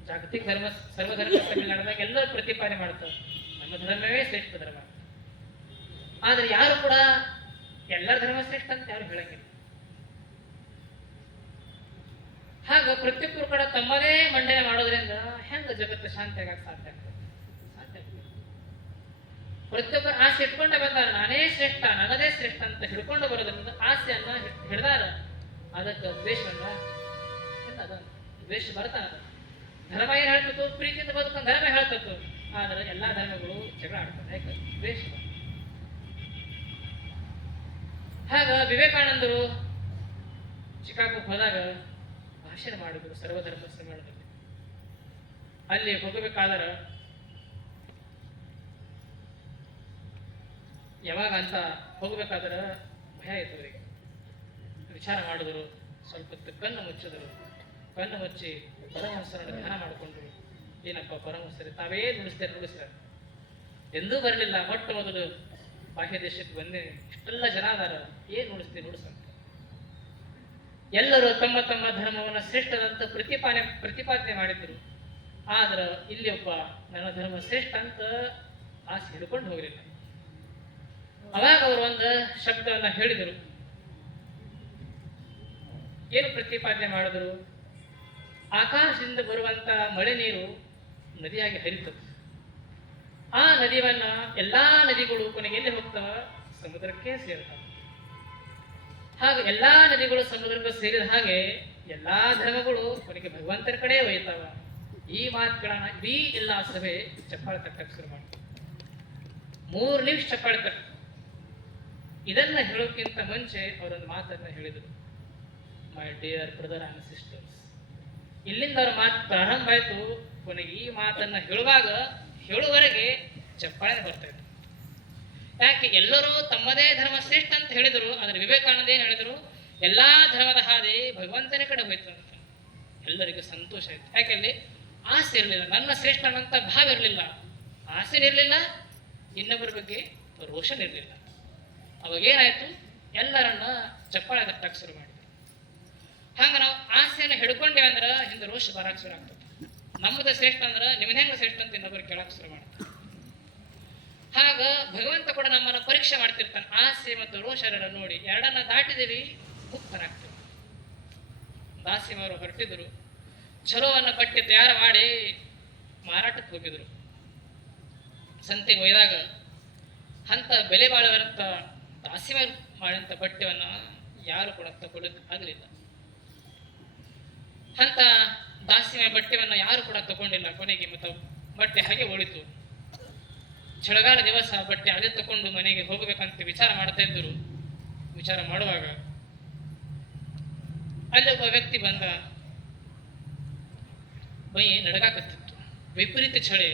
ಜಾಗತಿಕ ಧರ್ಮ, ಸರ್ವಧರ್ಮ ಸಮ್ಮೇಳನ ನಡೆದಾಗ ಎಲ್ಲರೂ ಪ್ರತಿಪಾದನೆ ಮಾಡ್ತಾರೆ, ನಮ್ಮ ಧರ್ಮವೇ ಶ್ರೇಷ್ಠ ಧರ್ಮ. ಆದ್ರೆ ಯಾರು ಕೂಡ ಎಲ್ಲರ ಧರ್ಮ ಶ್ರೇಷ್ಠ ಅಂತ ಯಾರು ಹೇಳಂಗಿಲ್ಲ. ಹಾಗ ಪ್ರತಿಯೊಬ್ಬರು ಕೂಡ ತಮ್ಮದೇ ಮಂಡನೆ ಮಾಡೋದ್ರಿಂದ ಹೆಂಗ ಜಗತ್ತು ಶಾಂತಿ ಆಗಕ್ಕೆ ಸಾಧ್ಯ ಆಗ್ತದೆ? ಸಾಧ್ಯ ಆಗ್ತದೆ. ಪ್ರತಿಯೊಬ್ಬರು ಆಸೆ ಇಟ್ಕೊಂಡ ಬಂದಾರ, ನಾನೇ ಶ್ರೇಷ್ಠ, ನನ್ನದೇ ಶ್ರೇಷ್ಠ ಅಂತ ಹಿಡ್ಕೊಂಡು ಬರೋದ್ರಿಂದ ಆಸೆಯನ್ನ ಹಿಡ್ದಾರ, ಅದಕ್ಕೆ ದ್ವೇಷವನ್ನ ದ್ವೇಷ ಬರ್ತಾನ. ಧರ್ಮ ಏನ್ ಹೇಳ್ತತ್ತು? ಪ್ರೀತಿಯಿಂದ ಬದುಕೊಂಡು ಧರ್ಮ ಹೇಳ್ತತ್ತು. ಆದ್ರೆ ಎಲ್ಲಾ ಧರ್ಮಗಳು ಜಗಳ ಆಡ್ತಾರೆ. ಯಾಕೆ? ದ್ವೇಷ. ಹಾಗ ವಿವೇಕಾನಂದರು ಚಿಕಾಗೋಗೆ ಹೋದಾಗ ಭಾಷಣ ಮಾಡಿದ್ರು ಸರ್ವಧರ್ಮ ಸಮ್ಮೇಳನದಲ್ಲಿ. ಅಲ್ಲಿ ಹೋಗಬೇಕಾದ್ರೆ ಯಾವಾಗ ಅಂತ ಹೋಗ್ಬೇಕಾದ್ರೆ ಭಯ ಇತ್ತು ಅವರಿಗೆ. ವಿಚಾರ ಮಾಡಿದ್ರು, ಸ್ವಲ್ಪ ಹೊತ್ತು ಕಣ್ಣು ಮುಚ್ಚಿದ್ರು. ಕಣ್ಣು ಮುಚ್ಚಿ ಪರಮಹಂಸರನ್ನು ಧ್ಯಾನ ಮಾಡಿಕೊಂಡ್ರು. ಏನಪ್ಪ ಪರಮಹಂಸರೇ, ತಾವೇ ನುಡಿಸ್ತಾರೆ. ಎಂದೂ ಬರಲಿಲ್ಲ, ಮೊಟ್ಟ ಮೊದಲು ಬಾಹ್ಯ ದೇಶಕ್ಕೆ ಬಂದೆ, ಇಷ್ಟೆಲ್ಲ ಜನ ಅದಾರ, ಏನ್ ನುಡಿಸ್ಂತ. ಎಲ್ಲರೂ ತಮ್ಮ ತಮ್ಮ ಧರ್ಮವನ್ನು ಶ್ರೇಷ್ಠದಂತ ಪ್ರತಿಪಾದನೆ ಮಾಡಿದ್ರು. ಆದ್ರೆ ಇಲ್ಲಿ ಒಬ್ಬ ನನ್ನ ಧರ್ಮ ಶ್ರೇಷ್ಠ ಅಂತ ಆಸೆ ಹಿಡ್ಕೊಂಡು ಹೋಗಲಿಲ್ಲ. ಅವಾಗ ಅವರು ಒಂದು ಶಬ್ದವನ್ನ ಹೇಳಿದರು. ಏನು ಪ್ರತಿಪಾದನೆ ಮಾಡಿದ್ರು? ಆಕಾಶದಿಂದ ಬರುವಂತ ಮಳೆ ನೀರು ನದಿಯಾಗಿ ಹರಿತದೆ. ಆ ನದಿಯನ್ನ ಎಲ್ಲಾ ನದಿಗಳು ಕೊನೆಗೆ ಎಲ್ಲಿ ಹೋಗ್ತಾವ? ಸಮುದ್ರಕ್ಕೆ ಸೇರ್ತಾವ. ಹಾಗೆ ಎಲ್ಲಾ ನದಿಗಳು ಸಮುದ್ರಕ್ಕೆ ಸೇರಿದ ಹಾಗೆ ಎಲ್ಲಾ ಧರ್ಮಗಳು ಕೊನೆಗೆ ಭಗವಂತನ ಕಡೆ ಒಯ್ತಾವ. ಈ ಮಾತುಗಳನ್ನ ಇಡೀ ಎಲ್ಲಾ ಸಭೆ ಚಪ್ಪಾಳೆ ತಟ್ಟಕ್ಕೆ ಶುರು ಮಾಡ್ತಾರೆ. 3 ನಿಮಿಷ ಚಪ್ಪಾಳೆ ತಟ್ಟ. ಇದನ್ನ ಹೇಳೋಕ್ಕಿಂತ ಮುಂಚೆ ಅವರೊಂದು ಮಾತನ್ನ ಹೇಳಿದರು, my dear brother and sisters. ಇಲ್ಲಿಂದ ಅವ್ರ ಮಾತು ಪ್ರಾರಂಭ ಆಯ್ತು. ಕೊನೆಗೆ ಈ ಮಾತನ್ನ ಹೇಳುವವರೆಗೆ ಚಪ್ಪಾಳೆ ಬರ್ತಾ ಇತ್ತು. ಯಾಕೆ? ಎಲ್ಲರೂ ತಮ್ಮದೇ ಧರ್ಮ ಶ್ರೇಷ್ಠ ಅಂತ ಹೇಳಿದರು. ಆದ್ರೆ ವಿವೇಕಾನಂದ ಏನ್ ಹೇಳಿದ್ರು? ಎಲ್ಲಾ ಧರ್ಮದ ಹಾದಿ ಭಗವಂತನ ಕಡೆ ಹೋಯ್ತು ಅಂತ. ಎಲ್ಲರಿಗೂ ಸಂತೋಷ ಆಯ್ತು. ಯಾಕೆ? ಅಲ್ಲಿ ಆಸೆ ಇರಲಿಲ್ಲ, ನನ್ನ ಶ್ರೇಷ್ಠ ಅನ್ನಂತ ಭಾವ ಇರಲಿಲ್ಲ, ಆಸೆ ಇರಲಿಲ್ಲ, ಇನ್ನೊಬ್ಬರ ಬಗ್ಗೆ ರೋಷನ್ ಇರಲಿಲ್ಲ. ಅವಾಗ ಏನಾಯ್ತು? ಎಲ್ಲರನ್ನ ಚಪ್ಪಾಳೆ ತಟ್ಟಕ್ಕೆ ಶುರು ಮಾಡಿದ್ರು. ಹಂಗ ನಾವು ಆಸೆಯನ್ನು ಹಿಡ್ಕೊಂಡೇವೆ ಅಂದ್ರೆ ಹಿಂದೆ ರೋಷ ಬರಕ್ಕೆ ಶುರು ಆಗ್ತದೆ. ನಮ್ಮದು ಶ್ರೇಷ್ಠ ಅಂದ್ರೆ ನಿಮ್ಮನ್ನ ಹೆಂಗ ಶ್ರೇಷ್ಠ ಅಂತ ಇನ್ನೊಬ್ಬರು ಕೇಳಕ್ಕೆ ಶುರು ಮಾಡ್ತಾರೆ. ಹಾಗ ಭಗವಂತ ಕೂಡ ನಮ್ಮನ್ನ ಪರೀಕ್ಷೆ ಮಾಡ್ತಿರ್ತಾನೆ. ಆಸೆ ಮತ್ತು ರೋಷರನ್ನ ನೋಡಿ ಎರಡನ್ನ ದಾಟಿದಿರಿ, ಮುಕ್ತರಾಗ್ತದೆ. ದಾಸಿಮವರು ಹೊರಟಿದ್ರು. ಚಲೋವನ್ನ ಬಟ್ಟೆ ತಯಾರ ಮಾಡಿ ಮಾರಾಟಕ್ಕೆ ಹೋಗಿದ್ರು. ಸಂತೆಗೆ ಒಯ್ದಾಗ ಅಂತ ಬೆಲೆ ಬಾಳುವಂತ ದಾಸಿಮರು ಮಾಡಿದಂಥ ಬಟ್ಟೆವನ್ನ ಯಾರು ಕೂಡ ತಗೊಳ್ಳಕ್ ಆಗಲಿಲ್ಲ. ಅಂತ ದಾಸಿಮ ಬಟ್ಟೆವನ್ನ ಯಾರು ಕೂಡ ತಗೊಂಡಿಲ್ಲ. ಕೊನೆಗೆ ಮತ್ತು ಬಟ್ಟೆ ಹಾಗೆ ಉಳಿತು. ಚಳಿಗಾಲ ದಿವಸ ಬಟ್ಟೆ ಅದೇ ತಕೊಂಡು ಮನೆಗೆ ಹೋಗಬೇಕಂತ ವಿಚಾರ ಮಾಡ್ತಾ ಇದ್ದರು. ವಿಚಾರ ಮಾಡುವಾಗ ಅಲ್ಲಿ ಒಬ್ಬ ವ್ಯಕ್ತಿ ಬಂದ. ಮೈ ನಡಗಾಕತ್ತಿತ್ತು, ವಿಪರೀತ ಚಳಿ.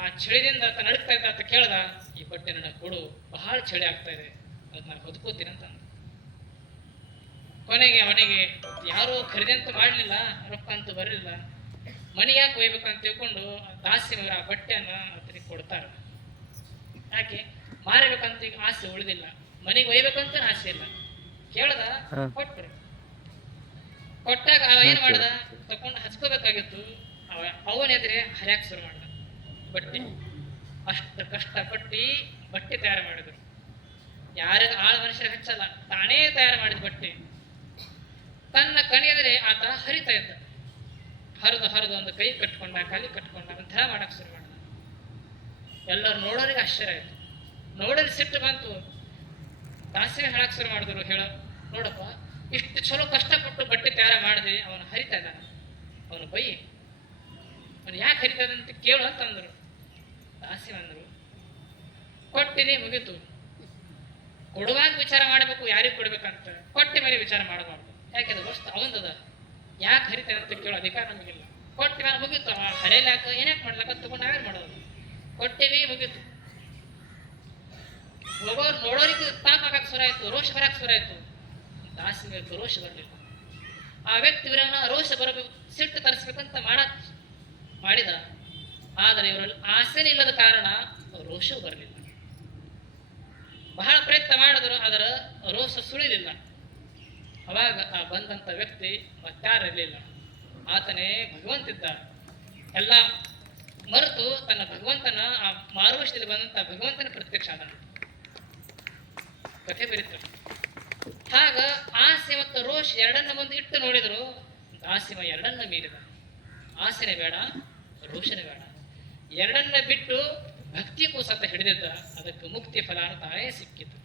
ಆ ಚಳಿದಿಂದ ಆತ ನಡುಕ್ತಾ ಇದ್ದ. ಆತ ಕೇಳ್ದ, ಈ ಬಟ್ಟೆ ನನಗೆ ಕೊಡು, ಬಹಳ ಚಳಿ ಆಗ್ತಾ ಇದೆ, ಅದು ನಾನು ಹೊದ್ಕೋತೀನಿ ಅಂತ ಅಂದ. ಕೊನೆಗೆ ಅವನಿಗೆ ಯಾರೂ ಖರೀದಿ ಅಂತ ಮಾಡಲಿಲ್ಲ, ರೊಕ್ಕ ಅಂತೂ ಬರಲಿಲ್ಲ. ಮನೆ ಯಾಕೆ ಒಯ್ಬೇಕಂತ ತಿಳ್ಕೊಂಡು ದಾಸಿಯವರ ಆ ಬಟ್ಟೆಯನ್ನ ಆತನಿಗೆ ಕೊಡ್ತಾರೆ. ಯಾಕೆ? ಮಾರಬೇಕಂತ ಈಗ ಆಸೆ ಉಳಿದಿಲ್ಲ, ಮನೆಗೆ ಒಯ್ಬೇಕಂತ ಆಸೆ ಇಲ್ಲ. ಕೇಳ್ದ, ಕೊಟ್ರು. ಕೊಟ್ಟಾಗ ಅವ ಏನ್ ಮಾಡ್ದ? ತಕೊಂಡು ಹಚ್ಕೋಬೇಕಾಗಿತ್ತು. ಅವನೆದ್ರೆ ಹರ್ಯಾಕ್ ಶುರು ಮಾಡ್ದ ಬಟ್ಟೆ. ಅಷ್ಟು ಕಷ್ಟಪಟ್ಟು ಬಟ್ಟೆ ತಯಾರು ಮಾಡಿದ್ರು. ಯಾರಿಗ ಆಳ ಮನುಷ್ಯರ ಹಚ್ಚಲ್ಲ, ತಾನೇ ತಯಾರು ಮಾಡಿದ ಬಟ್ಟೆ. ತನ್ನ ಕಣಿಯದ್ರೆ ಆತ ಹರಿತಾ ಇದ್ದ. ಹರಿದು ಒಂದು ಕೈ ಕಟ್ಕೊಂಡ, ಕಾಲಿ ಕಟ್ಕೊಂಡ, ಒಂಥರ ಮಾಡಕ್ ಶುರು ಮಾಡ್ದ. ಎಲ್ಲರೂ ನೋಡೋರಿಗೆ ಆಶ್ಚರ್ಯ ಆಯ್ತು. ನೋಡೋರಿಗೆ ಸಿಟ್ಟು ಬಂತು. ದಾಸಿಗೆ ಹೇಳಕ್ ಶುರು ಮಾಡಿದ್ರು. ನೋಡಪ್ಪ, ಇಷ್ಟು ಚಲೋ ಕಷ್ಟಪಟ್ಟು ಬಟ್ಟೆ ತಯಾರು ಮಾಡಿದೆ, ಅವನು ಹರಿತಾ ಇದ್ದಾನ, ಅವನು ಬೈ, ಅವನು ಯಾಕೆ ಹರಿತಾ ಅಂತ ಕೇಳು ಅಂತಂದ್ರು. ದಾಸಿ ಅಂದ್ರು, ಕೊಟ್ಟಿನಿ, ಮುಗೀತು. ಕೊಡುವಾಗ ವಿಚಾರ ಮಾಡಬೇಕು, ಯಾರಿಗೆ ಕೊಡ್ಬೇಕಂತ. ಕೊಟ್ಟ ಮೇಲೆ ವಿಚಾರ ಮಾಡಬಾರ್ದು. ಯಾಕೆಂದ್ರೆ ವಸ್ತು ಅವಂದದ, ಯಾಕೆ ಹರಿತಾನೆ ಅಂತ ಕೇಳೋ ಅಧಿಕಾರ ನಮಗಿಲ್ಲ. ಕೊಟ್ಟ ಮೇಲೆ ಮುಗೀತು. ಹರಿಯಲಾಕ ಏನ್ಯಾಕೆ ಮಾಡ್ಲಾಕ ತಗೊಂಡು ನಾವೇನ್ ಮಾಡೋದು? ಕೊಟ್ಟಿವಿ, ಮುಗೀತು. ಹೋಗೋರು ನೋಡೋರಿಗೆ ತಾಪ ಹಾಕಕ್ ಶುರು ಆಯ್ತು, ರೋಷ ಬರಕ್ ಶುರು ಆಯ್ತು. ದಾಸಿಗೆ ರೋಷ ಬರಲಿಲ್ಲ. ಆ ವ್ಯಕ್ತಿ ಇವರನ್ನ ರೋಷ ಬರಬೇಕು, ಸಿಟ್ಟು ತರಿಸ್ಬೇಕಂತ ಮಾಡಿದ. ಆದರೆ ಇವರಲ್ಲಿ ಆಸೆನೇ ಇಲ್ಲದ ಕಾರಣ ರೋಷವೂ ಬರಲಿಲ್ಲ. ಬಹಳ ಪ್ರಯತ್ನ ಮಾಡಿದ್ರು, ಅದರ ರೋಷ ಸುಳಿಲಿಲ್ಲ. ಅವಾಗ ಆ ಬಂದಂತ ವ್ಯಕ್ತಿ ಮತ್ತಾರಿರ್ಲಿಲ್ಲ, ಆತನೇ ಭಗವಂತಿದ್ದ. ಎಲ್ಲ ಮರೆತು ತನ್ನ ಭಗವಂತನ ಆ ಮಾರುವೇಷದಲ್ಲಿ ಬಂದಂತ ಭಗವಂತನ ಪ್ರತ್ಯಕ್ಷ ಆದ ಕಥೆ ಬರೀತಾರೆ. ಆಗ ಆಸೆ ಮತ್ತು ರೋಷ ಎರಡನ್ನ ಮುಂದೆ ಇಟ್ಟು ನೋಡಿದ್ರು. ದಾಸಿಮ ಎರಡನ್ನ ಮೀರಿದ. ಆಸೆನೇ ಬೇಡ, ರೋಷನೇ ಬೇಡ, ಎರಡನ್ನ ಬಿಟ್ಟು ಭಕ್ತಿ ಕೂಸತ್ತ ಹಿಡಿದಿದ್ದ. ಅದಕ್ಕೆ ಮುಕ್ತಿ ಫಲ ತಾನೇ ಸಿಕ್ಕಿತು.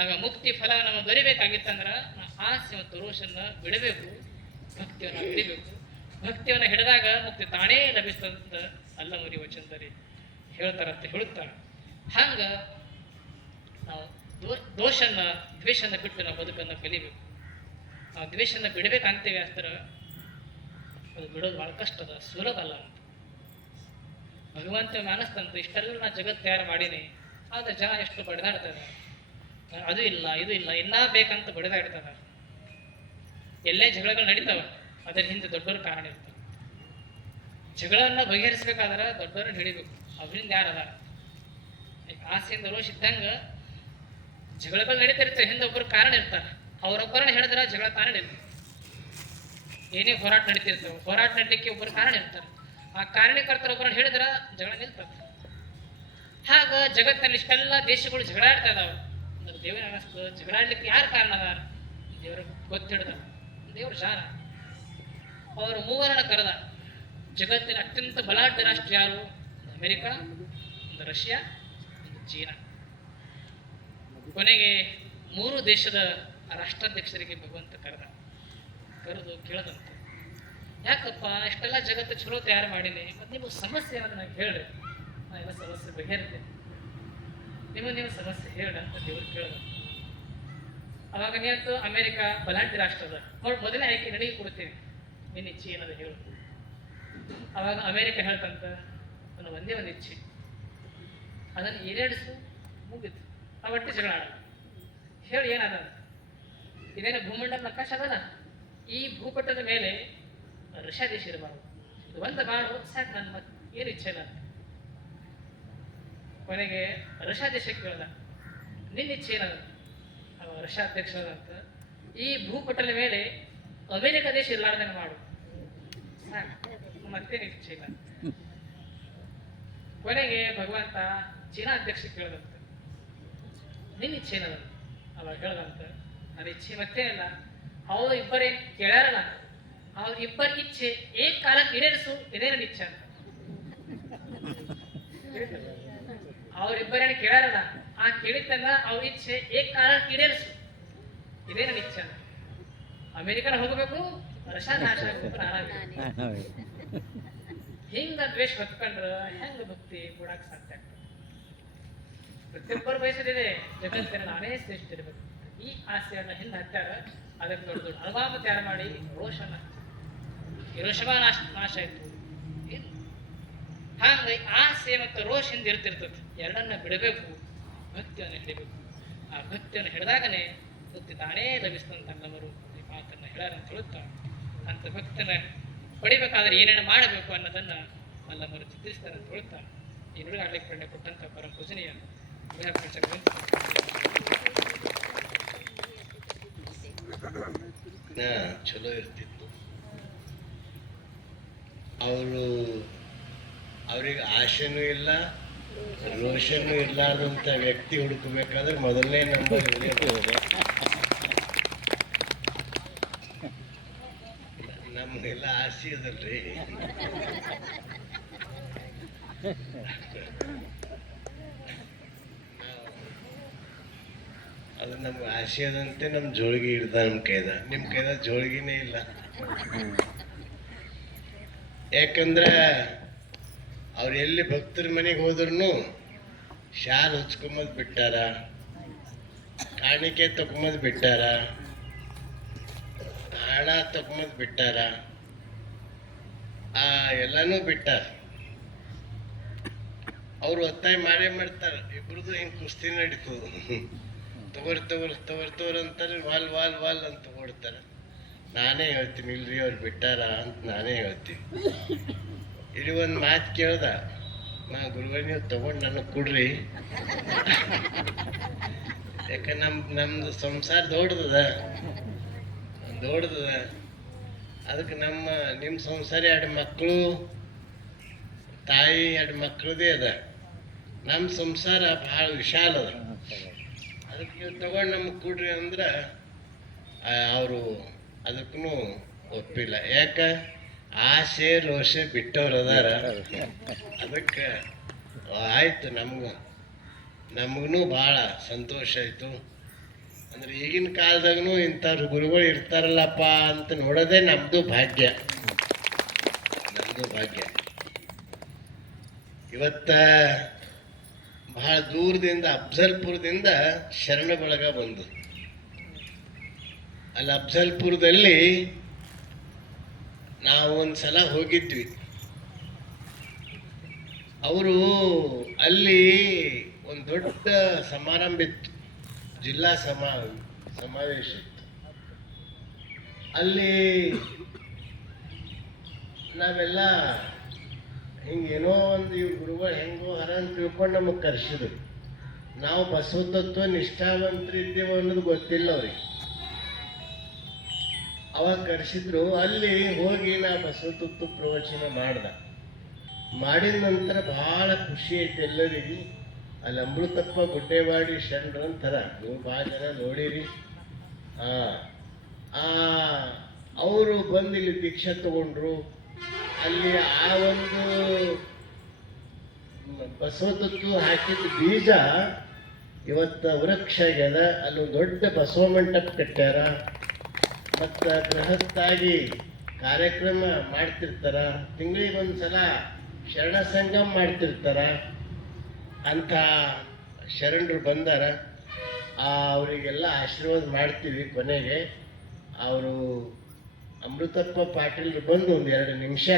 ಆಗ ಮುಕ್ತಿ ಫಲ ನಾವು ದೊರಿಬೇಕಾಗಿತ್ತಂದ್ರ ಆಸೆ ಮತ್ತು ರೋಷನ್ನ ಬಿಡಬೇಕು, ಭಕ್ತಿಯನ್ನ ಹಿಡಿಬೇಕು. ಭಕ್ತಿಯನ್ನ ಹಿಡಿದಾಗ ಮುಕ್ತಿ ತಾನೇ ಲಭಿಸ್ತಂತ ಅಲ್ಲ ಮುರಿ ವಚನದಲ್ಲಿ ಹೇಳ್ತಾರಂತ ಹೇಳುತ್ತಾರ. ಹಂಗ ನಾವು ದೋಷನ್ನ ದ್ವೇಷನ್ನ ಬಿಟ್ಟು ನಾವು ಬದುಕನ್ನ ಕಲಿಬೇಕು. ನಾವು ದ್ವೇಷನ್ನ ಬಿಡಬೇಕಂತೇವೆ ಅಷ್ಟರ ಅದು ಬಿಡೋದು ಬಹಳ ಕಷ್ಟದ, ಸುಲಭ ಅಲ್ಲ ಅಂತ. ಭಗವಂತ ಅನಿಸ್ತಂತ ಇಷ್ಟೆಲ್ಲ ನಾ ಜಗತ್ತು ತಯಾರು ಮಾಡೀನಿ, ಆದ್ರೆ ಜನ ಎಷ್ಟು ಬಡಿದಾಡ್ತಾರೆ. ಅದು ಇಲ್ಲ, ಇದು ಇಲ್ಲ, ಇನ್ನ ಬೇಕಂತ ಬಡಿದಾಡ್ತಾರ. ಎಲ್ಲೇ ಜಗಳಗಳು ನಡೀತಾವ, ಅದರ ಹಿಂದೆ ದೊಡ್ಡವ್ರ ಕಾರಣ ಇರ್ತಾರೆ. ಜಗಳನ್ನ ಬಗೆಹರಿಸ್ಬೇಕಾದ್ರೆ ದೊಡ್ಡವ್ರನ್ನ ಹಿಡಿಬೇಕು. ಅವರಿಂದ ಯಾರದ ಆಸೆಯಿಂದ ರೋಷ ಇದ್ದಂಗ ಜಗಳಗಳು ನಡೀತಿರ್ತವೆ, ಹಿಂದೆ ಒಬ್ಬರು ಕಾರಣ ಇರ್ತಾರೆ. ಅವರೊಬ್ಬರನ್ನ ಹೇಳಿದ್ರೆ ಜಗಳ ತಾನೇ ನಿಲ್ತದೆ. ಏನೇ ಹೋರಾಟ ನಡೀತಿರ್ತವೆ, ಹೋರಾಟ ನಡಲಿಕ್ಕೆ ಒಬ್ಬರು ಕಾರಣ ಇರ್ತಾರೆ. ಆ ಕಾರಣಕರ್ತರ ಒಬ್ಬರನ್ನ ಹೇಳಿದ್ರೆ ಜಗಳ ನಿಲ್ತದೆ. ಹಾಗ ಜಗತ್ತಲ್ಲಿ ಇಷ್ಟೆಲ್ಲ ದೇಶಗಳು ಜಗಳಾಡ್ತಾ ಇದಾವೆ. ದೇವರ ಅನಿಸ್ತು, ಜಗಳಾಡ್ಲಿಕ್ಕೆ ಯಾರು ಕಾರಣ ಅದಾರ? ದೇವ್ರ ಗೊತ್ತಿಡ್ದ, ದೇವ್ರ ಜಾರ. ಅವರು ಮೂವರನ್ನ ಕರೆದ. ಜಗತ್ತಿನ ಅತ್ಯಂತ ಬಲಾಢ್ಯ ರಾಷ್ಟ್ರ ಯಾರು? ಅಮೆರಿಕ, ಒಂದು ರಷ್ಯಾ, ಒಂದು ಚೀನಾ. ಕೊನೆಗೆ 3 ದೇಶದ ರಾಷ್ಟ್ರಾಧ್ಯಕ್ಷರಿಗೆ ಭಗವಂತ ಕರೆದು ಕೇಳದಂತೆ, ಯಾಕಪ್ಪ ಇಷ್ಟೆಲ್ಲ ಜಗತ್ತು ಚಲೋ ತಯಾರು ಮಾಡೀನಿ, ಮತ್ತು ನೀವು ಸಮಸ್ಯೆ ಅನ್ನೋದು ನಂಗೆ ಹೇಳ್ರಿ, ನಾ ಎಲ್ಲ ಸಮಸ್ಯೆ ಬಗೆಹರಿತೇನೆ, ನೀವು ಸಮಸ್ಯೆ ಹೇಳ್ರಿ ಅಂತ ದೇವರು ಕೇಳಿದ. ಅವಾಗ ನೀಂತು ಅಮೆರಿಕ ಬಲಾಢ್ಯ ರಾಷ್ಟ್ರದ ಮೊದಲೇ ಆಯ್ಕೆ ನನಗೆ ಕೊಡ್ತೀನಿ, ನಿನ್ನ ಇಚ್ಛೆ ಏನದು ಹೇಳು. ಅವಾಗ ಅಮೆರಿಕ ಹೇಳ್ತಂತ, ನನ್ನ ಒಂದೇ ಒಂದು ಇಚ್ಛೆ, ಅದನ್ನು ಈಡೇರಿಸು, ಮುಗಿತು, ನಾವು ಒಟ್ಟು ಜಗಳ ಆಡೋಣ. ಹೇಳಿ ಏನದ? ಇದೇನು ಭೂಮಂಡಲ ನಕಾಶ ಅದಲ್ಲ, ಈ ಭೂಪಟದ ಮೇಲೆ ರಷ್ಯಾ ದೇಶ ಇರಬಾರ್ದು, ಇದು ಒಂದು ಮಾಡು ಸಾಕು, ನನ್ನ ಮತ್ತೆ ಏನು ಇಚ್ಛೆ ಇಲ್ಲ. ಕೊನೆಗೆ ರಷ್ಯಾ ದೇಶಕ್ಕೆ ಕೇಳ್ದ, ನಿನ್ನ ಇಚ್ಛೆ ಏನದ? ಅವ ರಷ್ಯಾ ಅಧ್ಯಕ್ಷರಾದಂತ, ಈ ಭೂಪಟದ ಮೇಲೆ ಅಮೆರಿಕ ದೇಶ ಇರಲಾರ್ದಂಗೆ ಮಾಡು ಸಾಕು, ಮತ್ತೇನು ಇಚ್ಛೆ ಇಲ್ಲ. ಕೊನೆಗೆ ಭಗವಂತ ಚೀನಾ ಅಧ್ಯಕ್ಷ ಕೇಳ್ದಂತ, ನಿನ್ನ ಇಚ್ಛೆ ಏನದ? ಅವಾಗ ಹೇಳ್ದಂತ, ನನ್ನ ಇಚ್ಛೆ ಮತ್ತೆ ಇಲ್ಲ, ಅವ್ರು ಇಬ್ಬರೇನು ಕೇಳ್ಯಾರಲ್ಲ, ಅವ್ರ ಇಬ್ಬರ ಇಚ್ಛೆ ಏಕ್ ಕಾಲಕ್ಕೆ ಈಡೇರಿಸು, ಇದೇ ನನ್ನ ಇಚ್ಛೆ ಅಂತ. ಅವ್ರಿಬ್ಬರೇನು ಕೇಳ್ಯಾರಲ್ಲ, ಆ ಕೇಳಿದ್ದನ್ನ ಅವ್ರ ಇಚ್ಛೆ ಏಕ್ ಕಾಲಕ್ಕೆ ಈಡೇರಿಸು, ಇದೇ ನನ್ನ ಇಚ್ಛೆ ಅಂತ. ಅಮೆರಿಕನ ಹೋಗಬೇಕು, ರಷ್ಯಾ ನಾಶ ಆಗಬೇಕು, ನಾನಾಗಬೇಕು. ಹಿಂಗ ದ್ವೇಷ ಹೊತ್ಕೊಂಡ್ರ ಹೆಂಗ ಭಕ್ತಿ ಕೊಡಕ್ ಸಾಧ್ಯ ಆಗ್ತದೆ? ಪ್ರತಿಯೊಬ್ಬರು ಬಯಸದಿದೆ ಜಗತ್ತಿನ ನಾನೇ ಶ್ರೇಷ್ಠ ಇರಬೇಕು, ಈ ಆಸೆಯನ್ನ ಹಿಂದೆ ಹತ್ತಾರ. ಅದಕ್ಕೆ ದೊಡ್ಡ ದೊಡ್ಡ ಅನುಭವ ತಯಾರು ಮಾಡಿ ರೋಷನ ನಾಶ ಆಯ್ತು. ಹಂಗ ಆಸೆ ಮತ್ತು ರೋಷ ಹಿಂದೆ ಇರ್ತಿರ್ತದೆ. ಎರಡನ್ನ ಬಿಡಬೇಕು, ಭಕ್ತಿಯನ್ನು ಹಿಡಿಬೇಕು. ಆ ಭಕ್ತಿಯನ್ನು ಹಿಡಿದಾಗನೇ ಭಕ್ತಿ ತಾನೇ ಲಭಿಸ್ತಂತ ನಮ್ಮರು ಈ ಮಾತನ್ನ ಹೇಳಾರ ಅಂತ ಹೇಳುತ್ತಾ, ಅಂತ ಭಕ್ತನ ಪಡಿಬೇಕಾದ್ರೆ ಏನೇನು ಮಾಡಬೇಕು ಅನ್ನೋದನ್ನ ಮಲ್ಲಮ್ಮರು ಚಿತ್ರಿಸ್ತಾರೆ ಅಂತ ಹೇಳುತ್ತಾ, ಈ ನುಡಿಗಾಡ್ಲಿಕ್ಕೆ ಪ್ರೇರಣೆ ಕೊಟ್ಟಂತ ಪರಮ ಪೂಜನೀಯ ಚಲೋ ಇರ್ತಿತ್ತು. ಅವ್ರಿಗೆ ಆಶೆನೂ ಇಲ್ಲ, ರೋಷನೂ ಇರ್ಲಾರ್ದಂಥ ವ್ಯಕ್ತಿ ಹುಡುಕಬೇಕಾದ್ರೆ ಮೊದಲನೇ ನಂಬರ್ ನಮ್ಗೆಲ್ಲ ಆಸೆ ಅದಲ್ರಿ. ಅದು ನಮ್ಗೆ ಆಸೆ ಅದಂತೆ ನಮ್ಮ ಜೋಳಿಗೆ ಹಿಡ್ದ ನಮ್ಮ ಕೈದ. ನಿಮ್ಮ ಕೈದ ಜೋಳಿಗೆನೇ ಇಲ್ಲ. ಯಾಕಂದ್ರೆ ಅವ್ರು ಎಲ್ಲಿ ಭಕ್ತರ ಮನೆಗೆ ಹೋದ್ರೂ ಶಾಲ್ ಹೊಚ್ಕೊಂಬದ್ ಬಿಟ್ಟಾರ, ಕಾಣಿಕೆ ತಗೊಂಬದ್ ಬಿಟ್ಟಾರ, ಹಣ ತಗೊಂಬದ್ ಬಿಟ್ಟಾರ, ಎಲ್ಲಾನು ಬಿಟ್ಟಾರ. ಅವ್ರು ಒತ್ತಾಯ ಮಾಡೇ ಮಾಡ್ತಾರ. ಇಬ್ರದ್ದು ಹಿಂಗೆ ಕುಸ್ತಿ ನಡೀತು, ತಗೋರ್ ಅಂತಾರೆ, ವಾಲ್ ಅಂತ ಓಡ್ತಾರೆ. ನಾನೇ ಹೇಳ್ತೀನಿ ಇಲ್ರಿ ಅವ್ರು ಬಿಟ್ಟಾರ ಅಂತ ನಾನೇ ಹೇಳ್ತೀನಿ. ಇಲ್ಲಿ ಒಂದು ಮಾತು ಕೇಳ್ದ, ನಾ ಗುರುಗಳು ನೀವು ತಗೊಂಡು ನನಗೆ ಕೊಡ್ರಿ, ಯಾಕೆ ನಮ್ದು ಸಂಸಾರ ದೊಡ್ಡದ, ಅದಕ್ಕೆ ನಿಮ್ಮ ಸಂಸಾರ 2 ಮಕ್ಕಳು, ತಾಯಿ 2 ಮಕ್ಕಳದೇ ಅದ. ನಮ್ಮ ಸಂಸಾರ ಭಾಳ ವಿಶಾಲ ಅದ, ಅದಕ್ಕೆ ನೀವು ತಗೊಂಡು ನಮಗೆ ಕೊಡ್ರಿ ಅಂದ್ರೆ ಅವರು ಅದಕ್ಕೂ ಒಪ್ಪಿಲ್ಲ. ಯಾಕೆ? ಆಸೆ ರೋಷ ಬಿಟ್ಟವ್ರು ಅದಾರ. ಅದಕ್ಕೆ ಆಯ್ತು, ನಮಗೂ ಭಾಳ ಸಂತೋಷ ಆಯಿತು. ಅಂದ್ರೆ ಈಗಿನ ಕಾಲದಾಗೂ ಇಂಥವ್ರು ಗುರುಗಳು ಇರ್ತಾರಲ್ಲಪ್ಪ ಅಂತ ನೋಡೋದೇ ನಮ್ಮದು ಭಾಗ್ಯ. ಇವತ್ತ ಬಹಳ ದೂರದಿಂದ ಅಫ್ಜಲ್ಪುರದಿಂದ ಶರಣ ಬಳಗ ಬಂದು, ಅಲ್ಲಿ ಅಫ್ಜಲ್ಪುರದಲ್ಲಿ ನಾವು ಒಂದ್ಸಲ ಹೋಗಿದ್ವಿ. ಅವರು ಅಲ್ಲಿ ಒಂದು ದೊಡ್ಡ ಸಮಾರಂಭ ಇತ್ತು, ಜಿಲ್ಲಾ ಸಮಾವೇಶ ಇತ್ತು. ಅಲ್ಲಿ ನಾವೆಲ್ಲ ಹಿಂಗೇನೋ ಒಂದು ಇವ್ರು ಗುರುಗಳು ಹೆಂಗೋ ಹರ ಅಂತ ತಿಳ್ಕೊಂಡು ನಮಗೆ ಕರೆಸಿದ್ರು. ನಾವು ಬಸವ ತತ್ವ ನಿಷ್ಠಾವಂತರಿದ್ದೇವೆ ಅನ್ನೋದು ಗೊತ್ತಿಲ್ಲ ಅವ್ರಿಗೆ. ಅವಾಗ ಕರೆಸಿದ್ರು. ಅಲ್ಲಿ ಹೋಗಿ ನಾ ಬಸವ ತತ್ವ ಪ್ರವಚನ ಮಾಡಿದ ನಂತರ ಭಾಳ ಖುಷಿ ಐತೆ ಎಲ್ಲರಿಗೂ. ಅಲ್ಲಿ ಅಮೃತಪ್ಪ ಗುಡ್ಡೇವಾಡಿ ಶರಣರು ಅಂತಾರ, ನೀವು ಭಾಳ ಜನ ನೋಡಿರಿ. ಅವರು ಬಂದು ಇಲ್ಲಿ ದೀಕ್ಷೆ ತಗೊಂಡ್ರು. ಅಲ್ಲಿ ಆ ಒಂದು ಬಸವತತ್ವ ಹಾಕಿದ ಬೀಜ ಇವತ್ತು ವೃಕ್ಷ ಆಗ್ಯದ. ಅಲ್ಲಿ ದೊಡ್ಡ ಬಸವ ಮಂಟಪ ಕಟ್ಟ್ಯಾರ. ಮತ್ತು ಬೃಹತ್ತಾಗಿ ಕಾರ್ಯಕ್ರಮ ಮಾಡ್ತಿರ್ತಾರ. ತಿಂಗಳಿಗೆ ಒಂದು ಸಲ ಶರಣ ಸಂಗಮ ಮಾಡ್ತಿರ್ತಾರ. ಅಂಥ ಶರಣರು ಬಂದಾರ. ಅವರಿಗೆಲ್ಲ ಆಶೀರ್ವಾದ ಮಾಡ್ತೀವಿ. ಕೊನೆಗೆ ಅವರು ಅಮೃತಪ್ಪ ಪಾಟೀಲ್ರು ಬಂದು ಒಂದು 2 ನಿಮಿಷ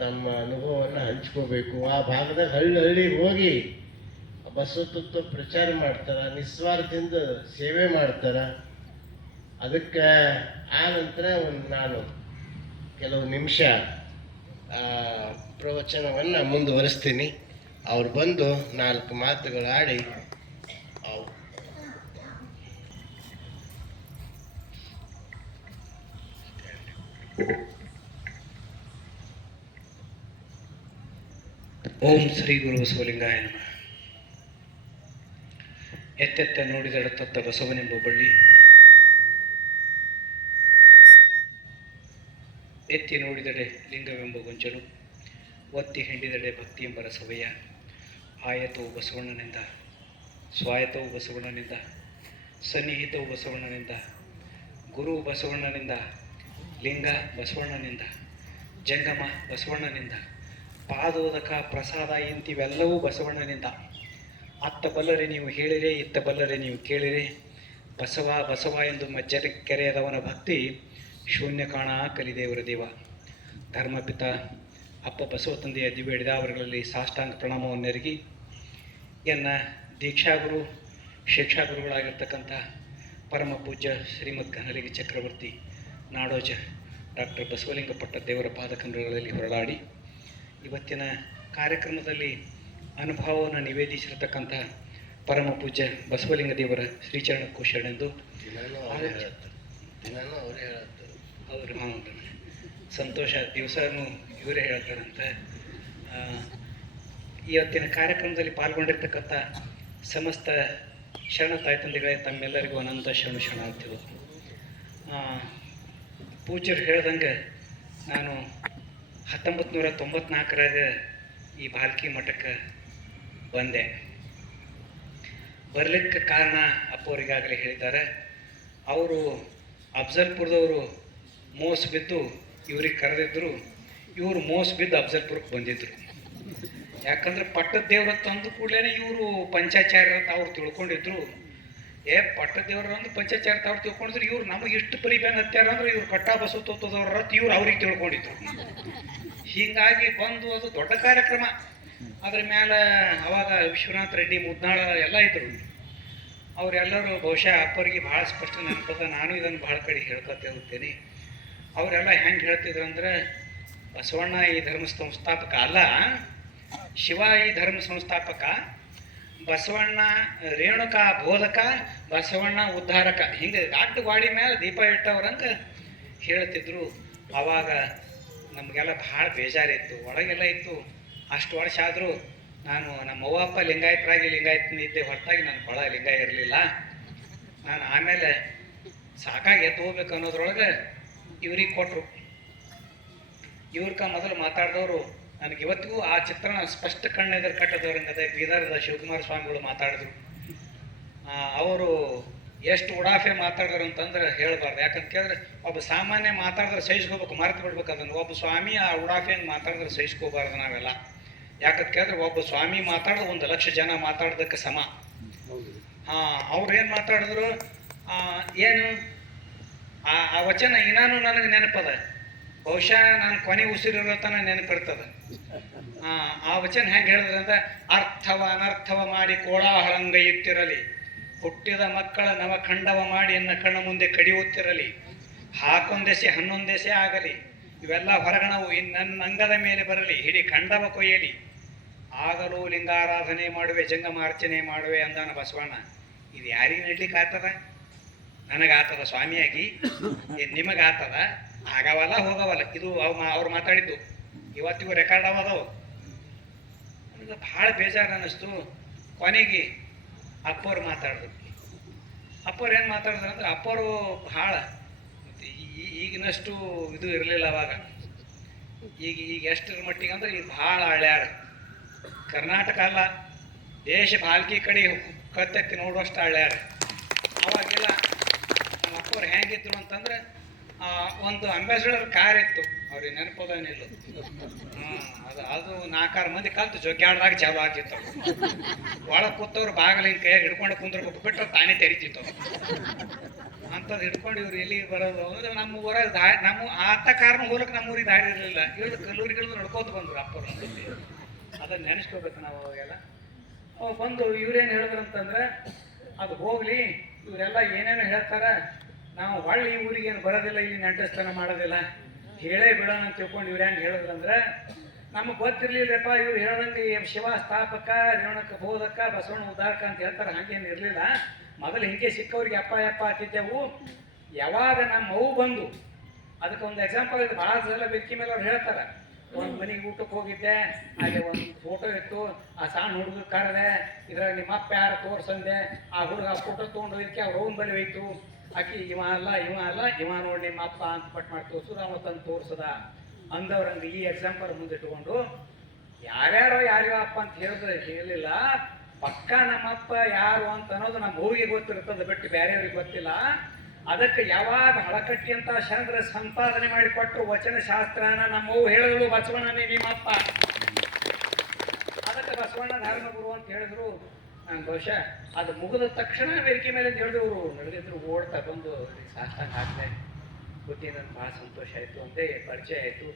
ತಮ್ಮ ಅನುಭವವನ್ನು ಹಂಚ್ಕೋಬೇಕು. ಆ ಭಾಗದಾಗ ಹಳ್ಳಿಗೆ ಹೋಗಿ ಬಸವತತ್ವ ಪ್ರಚಾರ ಮಾಡ್ತಾರೆ, ನಿಸ್ವಾರ್ಥದಿಂದ ಸೇವೆ ಮಾಡ್ತಾರೆ. ಅದಕ್ಕೆ ಆ ನಂತರ ನಾನು ಕೆಲವು ನಿಮಿಷ ಪ್ರವಚನವನ್ನು ಮುಂದುವರಿಸ್ತೀನಿ. ಅವ್ರು ಬಂದು 4 ಮಾತುಗಳಾಡಿ ಓಂ ಶ್ರೀ ಗುರು ಬಸವಲಿಂಗಾಯ ನಮಃ. ಎತ್ತೆತ್ತ ನೋಡಿದೆಡತತ್ತ ಬಸವನೆಂಬ ಬಳ್ಳಿ, ಎತ್ತಿ ನೋಡಿದೆಡೆ ಲಿಂಗವೆಂಬ ಗೊಂಚಲು, ಒತ್ತಿ ಹಿಂಡಿದೆಡೆ ಭಕ್ತಿ ಎಂಬ ರಸವಯ್ಯ. ಆಯತವು ಬಸವಣ್ಣನಿಂದ, ಸ್ವಾಯತವು ಬಸವಣ್ಣನಿಂದ, ಸನ್ನಿಹಿತವು ಬಸವಣ್ಣನಿಂದ, ಗುರು ಬಸವಣ್ಣನಿಂದ, ಲಿಂಗ ಬಸವಣ್ಣನಿಂದ, ಜಂಗಮ ಬಸವಣ್ಣನಿಂದ, ಪಾದೋದಕ ಪ್ರಸಾದ ಇಂತಿವೆಲ್ಲವೂ ಬಸವಣ್ಣನಿಂದ. ಅತ್ತ ಬಲ್ಲರೆ ನೀವು ಹೇಳಿರೆ, ಇತ್ತ ಬಲ್ಲರೆ ನೀವು ಕೇಳಿರೆ, ಬಸವ ಬಸವ ಎಂದು ಮಜ್ಜರ ಕೆರೆಯದವನ ಭಕ್ತಿ ಶೂನ್ಯ ಕಾಣ ಕಲಿದೇವರ ದೇವ. ಧರ್ಮಪಿತ ಅಪ್ಪ ಬಸವ ತಂದೆಯ ದಿವ್ಯ ಹಿಡಿದಾವರುಗಳಲ್ಲಿ ಸಾಷ್ಟಾಂಗ ಪ್ರಣಾಮವನ್ನೆರಗಿ ಎನ್ನ ದೀಕ್ಷಾಗುರು ಶಿಕ್ಷಾಗುರುಗಳಾಗಿರ್ತಕ್ಕಂಥ ಪರಮ ಪೂಜ್ಯ ಶ್ರೀಮದ್ ಘನಲಿಂಗ ಚಕ್ರವರ್ತಿ ನಾಡೋಜ ಡಾಕ್ಟರ್ ಬಸವಲಿಂಗ ಪಟ್ಟ ದೇವರ ಪಾದಕಂಬಗಳಲ್ಲಿ ಹೊರಳಾಡಿ ಇವತ್ತಿನ ಕಾರ್ಯಕ್ರಮದಲ್ಲಿ ಅನುಭವವನ್ನು ನಿವೇದಿಸಿರತಕ್ಕಂಥ ಪರಮ ಪೂಜ್ಯ ಬಸವಲಿಂಗ ದೇವರ ಶ್ರೀಚರಣಕ್ಕೂ ಶರಣೆಂದು ಅವರು ಸಂತೋಷ. ದಿವಸನೂ ಇವರೇ ಹೇಳ್ತಾರಂತೆ. ಇವತ್ತಿನ ಕಾರ್ಯಕ್ರಮದಲ್ಲಿ ಪಾಲ್ಗೊಂಡಿರ್ತಕ್ಕಂಥ ಸಮಸ್ತ ಶರಣ ತಾಯಿ ತಂದೆಗಳೇ, ತಮ್ಮೆಲ್ಲರಿಗೂ ಅನಂತ ಶರಣಾರ್ಥಿಗಳು. ಪೂಜ್ಯರು ಹೇಳ್ದಂಗೆ ನಾನು 1994ರಾಗ ಈ ಭಾಲ್ಕಿ ಮಠಕ್ಕೆ ಬಂದೆ. ಬರಲಿಕ್ಕೆ ಕಾರಣ ಅಪ್ಪವರಿಗಾಗಲೇ ಹೇಳಿದ್ದಾರೆ. ಅವರು ಅಫ್ಜಲ್ಪುರದವರು ಮೋಸ ಬಿದ್ದು ಇವ್ರಿಗೆ ಕರೆದಿದ್ದರು. ಇವರು ಮೋಸ ಬಿದ್ದು ಅಫ್ಜಲ್ಪುರಕ್ಕೆ ಬಂದಿದ್ದರು. ಯಾಕಂದ್ರೆ ಪಟ್ಟದ ದೇವ್ರ ತಂದು ಕೂಡಲೇ ಇವರು ಪಂಚಾಚಾರ್ಯ ಅಂತ ಅವ್ರು ತಿಳ್ಕೊಂಡಿದ್ರು. ಪಟ್ಟದ ದೇವ್ರ ಅಂದ್ರೆ ಪಂಚಾಚಾರ್ಯ ಅವ್ರು ತಿಳ್ಕೊಂಡಿದ್ರು. ಇವ್ರು ನಮಗೆ ಇಷ್ಟು ಪರಿಬೇನ್ ಹತ್ಯಾರ ಅಂದ್ರೆ ಇವ್ರು ಕಟ್ಟಾ ಬಸವ ತತ್ವದವ್ರ ಇವ್ರು ಅವ್ರಿಗೆ ತಿಳ್ಕೊಂಡಿದ್ರು. ಹೀಗಾಗಿ ಬಂದು ಅದು ದೊಡ್ಡ ಕಾರ್ಯಕ್ರಮ. ಅದ್ರ ಮೇಲೆ ಅವಾಗ ವಿಶ್ವನಾಥ್ ರೆಡ್ಡಿ ಮುದ್ನಾಳ ಎಲ್ಲ ಇದ್ರು. ಅವರೆಲ್ಲರೂ ಬಹುಶಃ ಅಪ್ಪರಿಗೆ ಭಾಳ ಸ್ಪಷ್ಟ ನೆನಪದ. ನಾನು ಇದನ್ನು ಭಾಳ ಕಡೆ ಹೇಳ್ಕೊತೇ ಹೋಗ್ತೇನೆ. ಅವರೆಲ್ಲ ಹೆಂಗೆ ಹೇಳ್ತಿದ್ರು ಅಂದ್ರೆ, ಬಸವಣ್ಣ ಈ ಧರ್ಮ ಸಂಸ್ಥಾಪಕ ಅಲ್ಲ, ಶಿವ ಈ ಧರ್ಮ ಸಂಸ್ಥಾಪಕ, ಬಸವಣ್ಣ ರೇಣುಕಾ ಬೋಧಕ, ಬಸವಣ್ಣ ಉದ್ಧಾರಕ, ಹಿಂಗೆ ದಾಟು ಗಾಡಿ ಮೇಲೆ ದೀಪ ಇಟ್ಟವ್ರಂಗೆ ಹೇಳ್ತಿದ್ರು. ಆವಾಗ ನಮಗೆಲ್ಲ ಭಾಳ ಬೇಜಾರಿತ್ತು, ಒಳಗೆಲ್ಲ ಇತ್ತು. ಅಷ್ಟು ವರ್ಷ ಆದರೂ ನಾನು ನಮ್ಮ ಅವ್ವಪ್ಪ ಲಿಂಗಾಯತರಾಗಿ ಲಿಂಗಾಯತನಿದ್ದೆ ಹೊರತಾಗಿ ನನ್ನ ಕೊಳ ಲಿಂಗ ಇರಲಿಲ್ಲ. ನಾನು ಆಮೇಲೆ ಸಾಕಾಗಿ ಎದ್ದು ಹೋಗ್ಬೇಕು ಅನ್ನೋದ್ರೊಳಗೆ ಇವ್ರಿಗೆ ಕೊಟ್ಟರು. ಇವ್ರಕ ಮೊದಲು ಮಾತಾಡಿದವರು ನನಗೆ ಇವತ್ತಿಗೂ ಆ ಚಿತ್ರಣ ಸ್ಪಷ್ಟ ಕಣ್ಣೆದುರು ಕಟ್ಟದವ್ರಂಗದೆ. ಬೀದರ್ದ ಶಿವಕುಮಾರ ಸ್ವಾಮಿಗಳು ಮಾತಾಡಿದ್ರು. ಅವರು ಎಷ್ಟು ಉಡಾಫೆ ಮಾತಾಡಿದ್ರು ಅಂತಂದ್ರೆ ಹೇಳಬಾರ್ದು. ಯಾಕಂತ ಕೇಳಿದ್ರೆ ಒಬ್ಬ ಸಾಮಾನ್ಯ ಮಾತಾಡಿದ್ರೆ ಸಹಿಸ್ಕೋಬೇಕು, ಮರೆತು ಬಿಡ್ಬೇಕು ಅದನ್ನು. ಒಬ್ಬ ಸ್ವಾಮಿ ಆ ಉಡಾಫೆ ಹಂಗೆ ಮಾತಾಡಿದ್ರೆ ಸಹಿಸ್ಕೋಬಾರ್ದು ನಾವೆಲ್ಲ. ಯಾಕಂತ ಕೇಳಿದ್ರೆ ಒಬ್ಬ ಸ್ವಾಮಿ ಮಾತಾಡೋದು 1,00,000 ಜನ ಮಾತಾಡೋದಕ್ಕೆ ಸಮ. ಅವ್ರು ಏನು ಮಾತಾಡಿದ್ರು, ಏನು ಆ ವಚನ ಇನ್ನೂ ನನಗೆ ನೆನಪದ. ಬಹುಶಃ ನಾನು ಕೊನೆ ಉಸಿರಿರೋ ತನಕ ನೆನಪಿರ್ತದೆ. ಆ ವಚನ ಹೆಂಗೆ ಹೇಳಿದ್ರಂದ್ರೆ, ಅರ್ಥವ ಅನರ್ಥವ ಮಾಡಿ ಕೋಲಾಹಲಂಗ ಇತ್ತಿರಲಿ, ಹುಟ್ಟಿದ ಮಕ್ಕಳ ನವಖಂಡವ ಮಾಡಿ ಎನ್ನ ಕಣ್ಣ ಮುಂದೆ ಕಡಿಯುತ್ತಿರಲಿ, ಹಾಕೊಂದೆಸೆ 11 ದೆಸೆ ಆಗಲಿ, ಇವೆಲ್ಲ ಹೊರಗಣವು ನನ್ನ ಅಂಗದ ಮೇಲೆ ಬರಲಿ, ಹಿಡಿ ಖಂಡವ ಕೊಯ್ಯಲಿ, ಆಗಲೂ ಲಿಂಗಾರಾಧನೆ ಮಾಡುವೆ, ಜಂಗಮಾರ್ಚನೆ ಮಾಡುವೆ ಅಂದಾನ ಬಸವಣ್ಣ. ಇದು ಯಾರಿಗೆ ನಡ್ಲಿಕ್ಕೆ ಆಗ್ತದ? ನನಗಾಗ್ತದ ಸ್ವಾಮಿಯಾಗಿ, ನಿಮಗಾಗ್ತದ? ಆಗವಲ್ಲ ಹೋಗವಲ್ಲ. ಇದು ಅವ್ರು ಮಾತಾಡಿದ್ದು ಇವತ್ತಿಗೂ ರೆಕಾರ್ಡ್ ಅವದವು. ನನಗೆ ಭಾಳ ಬೇಜಾರು ಅನ್ನಿಸ್ತು. ಕೊನೆಗೆ ಅಪ್ಪವ್ರು ಮಾತಾಡಿದ್ರು. ಅಪ್ಪವ್ರು ಏನು ಮಾತಾಡಿದ್ರು ಅಂದ್ರೆ, ಅಪ್ಪವರು ಭಾಳ ಈಗಿನಷ್ಟು ಇದು ಇರಲಿಲ್ಲ ಅವಾಗ. ಈಗ ಎಷ್ಟರ ಮಟ್ಟಿಗೆ ಅಂದ್ರೆ ಇದು ಭಾಳ ಹಳ್ಳ್ಯಾರ. ಕರ್ನಾಟಕ ಅಲ್ಲ, ದೇಶ ಬಾಲ್ಕಿ ಕಡೆ ಕತ್ತೆತ್ತಿ ನೋಡುವಷ್ಟು ಹಳ್ಳ್ಯಾರ. ಅವಾಗೆಲ್ಲ ನಮ್ಮ ಅಪ್ಪವ್ರು ಹೆಂಗಿದ್ರು ಅಂತಂದ್ರೆ ಒಂದು ಅಂಬಾಸಿಡರ್ ಕಾರ್ ಇತ್ತು, ಅವ್ರಿಗೆ ನೆನಪೋದೇನಿಲ್ಲ. ಅದು 4-6 ಮಂದಿ ಕಲ್ತು ಜೊಗ್ಗಾಡ್ದಾಗ ಚಾಲು ಆಗ್ತಿತ್ತು. ಒಳಗೆ ಕೂತವ್ರು ಬಾಗಿಲಿನ ಕೈಯಾಗ ಹಿಡ್ಕೊಂಡು ಕುಂದ್ರಬೇಕು, ಬಿಟ್ಟರೆ ತಾನೇ ತೆರಿತಿತ್ತು. ಅಂಥದ್ದು ಹಿಡ್ಕೊಂಡು ಇವ್ರು ಎಲ್ಲಿ ಬರೋದು ಅಂದ್ರೆ ನಮ್ಮ ಊರಾಗ ನಮ್ಮ ಆತ ಕಾರಣ ಹೋಲಕ್ಕೆ ನಮ್ಮ ಊರಿಗೆ ದಾರಿ ಇರಲಿಲ್ಲ. ಇಳಿದು ಕಲ್ಲೂರಿಗಿಳಿದು ನಡ್ಕೋತ ಬಂದರು ಅಪ್ಪರು. ಅದನ್ನು ನೆನೆಸ್ಕೋಬೇಕು ನಾವು. ಅವಾಗೆಲ್ಲ ಅವಾಗ ಬಂದು ಇವ್ರೇನು ಹೇಳಿದ್ರು ಅಂತಂದ್ರೆ, ಅದು ಹೋಗ್ಲಿ, ಇವರೆಲ್ಲ ಏನೇನು ಹೇಳ್ತಾರೆ, ನಾವು ಹೊಳ್ಳಿ ಈ ಊರಿಗೆ ಏನು ಬರೋದಿಲ್ಲ, ಇಲ್ಲಿ ನೆಂಟಸ್ಥಾನ ಮಾಡೋದಿಲ್ಲ, ಹೇಳೇ ಬಿಡೋಣ ಅಂತ ತಿಳ್ಕೊಂಡು ಇವ್ರು ಹೆಂಗೆ ಹೇಳಿದ್ರಂದ್ರೆ, ನಮಗೆ ಗೊತ್ತಿರ್ಲಿಲ್ಲಪ್ಪ ಇವ್ರು ಹೇಳ್ದಂಗೆ ಶಿವ ಸ್ಥಾಪಕ, ರೇವಣಕ ಬೋಧಕ, ಬಸವಣ್ಣ ಉದ್ಧಾರಕ ಅಂತ ಹೇಳ್ತಾರೆ. ಹಾಗೇನು ಇರಲಿಲ್ಲ. ಮೊದಲು ಹಿಂಗೆ ಸಿಕ್ಕವ್ರಿಗೆ ಅಪ್ಪ ಅಪ್ಪ ಹಾಕಿದ್ದೆವು. ಯಾವಾಗ ನಮ್ಮ ಅವು ಬಂದು, ಅದಕ್ಕೆ ಒಂದು ಎಕ್ಸಾಂಪಲ್ ಇದು, ಭಾಳ ಸಲ ಬೆಕ್ಕಿ ಮೇಲೆ ಅವ್ರು ಹೇಳ್ತಾರೆ. ಒಂದು ಮನೆಗೆ ಊಟಕ್ಕೆ ಹೋಗಿದ್ದೆ, ಅಲ್ಲಿ ಒಂದು ಫೋಟೋ ಇತ್ತು, ಆ ಸಣ್ಣ ಹುಡುಗ ಕರೆದೆ, ಇದ್ರಾಗ ನಿಮ್ಮ ಅಪ್ಪ ಯಾರು ತೋರ್ಸಂದೆ, ಆ ಹುಡುಗ ಆ ಫೋಟೋ ತೊಗೊಂಡು ಹೋಗಿದ್ದಕ್ಕೆ ಅವ್ರ ಹೋಗಿ ಬಳಿ ಹೋಯ್ತು. ಆಕಿ ಇವ ಅಲ್ಲ ಇವ ನೋಡಿ ನಿಮ್ಮ ಅಪ್ಪ ಅಂತ ಪಟ್ ಮಾಡಿ ತೋರ್ಸೋದು, ಅವ ತಂದು ತೋರ್ಸದ ಅಂದವ್ರಂಗೆ ಈ ಎಕ್ಸಾಂಪಲ್ ಮುಂದಿಟ್ಕೊಂಡು ಯಾರ್ಯಾರೋ ಅಪ್ಪ ಅಂತ ಹೇಳಿದ್ರೆ ಹೇಳಿಲ್ಲ, ಪಕ್ಕ ನಮ್ಮಪ್ಪ ಯಾರು ಅಂತ ಅನ್ನೋದು ನಮ್ಮ ಊರಿಗೆ ಗೊತ್ತಿರ್ತದೆ, ಬಿಟ್ಟು ಬೇರೆಯವ್ರಿಗೆ ಗೊತ್ತಿಲ್ಲ. ಅದಕ್ಕೆ ಯಾವಾಗ ಹಳಕಟ್ಟಿ ಅಂತ ಶರಣರ ಸಂಪಾದನೆ ಮಾಡಿಕೊಟ್ಟು ವಚನ ಶಾಸ್ತ್ರನ ನಮ್ಮವು ಹೇಳಿದ್ರು, ಬಸವಣ್ಣನೇ ನಿಮ್ಮಪ್ಪ. ಅದಕ್ಕೆ ಬಸವಣ್ಣ ಧರ್ಮಗುರು ಅಂತ ಹೇಳಿದ್ರು. ಬಹುಶಃ ಅದು ಮುಗಿದ ತಕ್ಷಣ ವೇದಿಕೆ ಮೇಲೆ ಹೇಳಿದವರು ನಡೆದಿದ್ರು, ಓಡ್ತಾ ಬಂದು ಸಾಷ್ಟಾಂಗ ಹಾಕಿದೆ. ಗೊತ್ತಿ ನನಗೆ ಭಾಳ ಸಂತೋಷ ಆಯಿತು ಅಂತೆ, ಪರಿಚಯ ಆಯಿತು.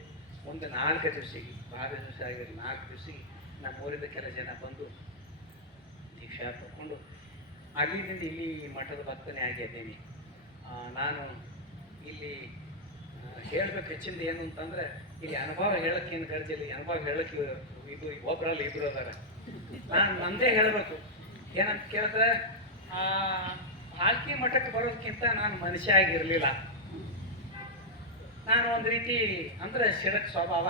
ಮುಂದೆ 4 ದಿವಸಿಗೆ, ಭಾಳ ದಿವಸ ಆಗಿದ್ದು 4 ದಿವಸಿಗೆ ನಮ್ಮ ಊರಿದ ಕೆಲ ಜನ ಬಂದು ದೀಕ್ಷಾ ತಗೊಂಡು ಅಲ್ಲಿಂದ ಇಲ್ಲಿ ಮಠದ ಭಕ್ತನೇ ಆಗಿದ್ದೇನೆ. ನಾನು ಇಲ್ಲಿ ಹೇಳಬೇಕು ಹೆಚ್ಚಿಂದ ಏನು ಅಂತಂದ್ರೆ, ಇಲ್ಲಿ ಅನುಭವ ಹೇಳಕ್ಕೆ ಏನು ಗರ್ಜಿಲ್ಲ, ಅನುಭವ ಹೇಳಕ್ಕೆ ಇದು ಒಬ್ಬರಲ್ಲ ಇಬ್ಬರು ಅದಾರ. ನಾನು ನಂದೇ ಹೇಳಬೇಕು. ಏನಂತ ಕೇಳಿದ್ರೆ, ಹಾಲ್ಕಿ ಮಠಕ್ಕೆ ಬರೋದಕ್ಕಿಂತ ನಾನು ಮನುಷ್ಯ ಆಗಿರಲಿಲ್ಲ. ನಾನು ಒಂದು ರೀತಿ ಅಂದ್ರೆ ಸಿಡಕ್ ಸ್ವಭಾವ.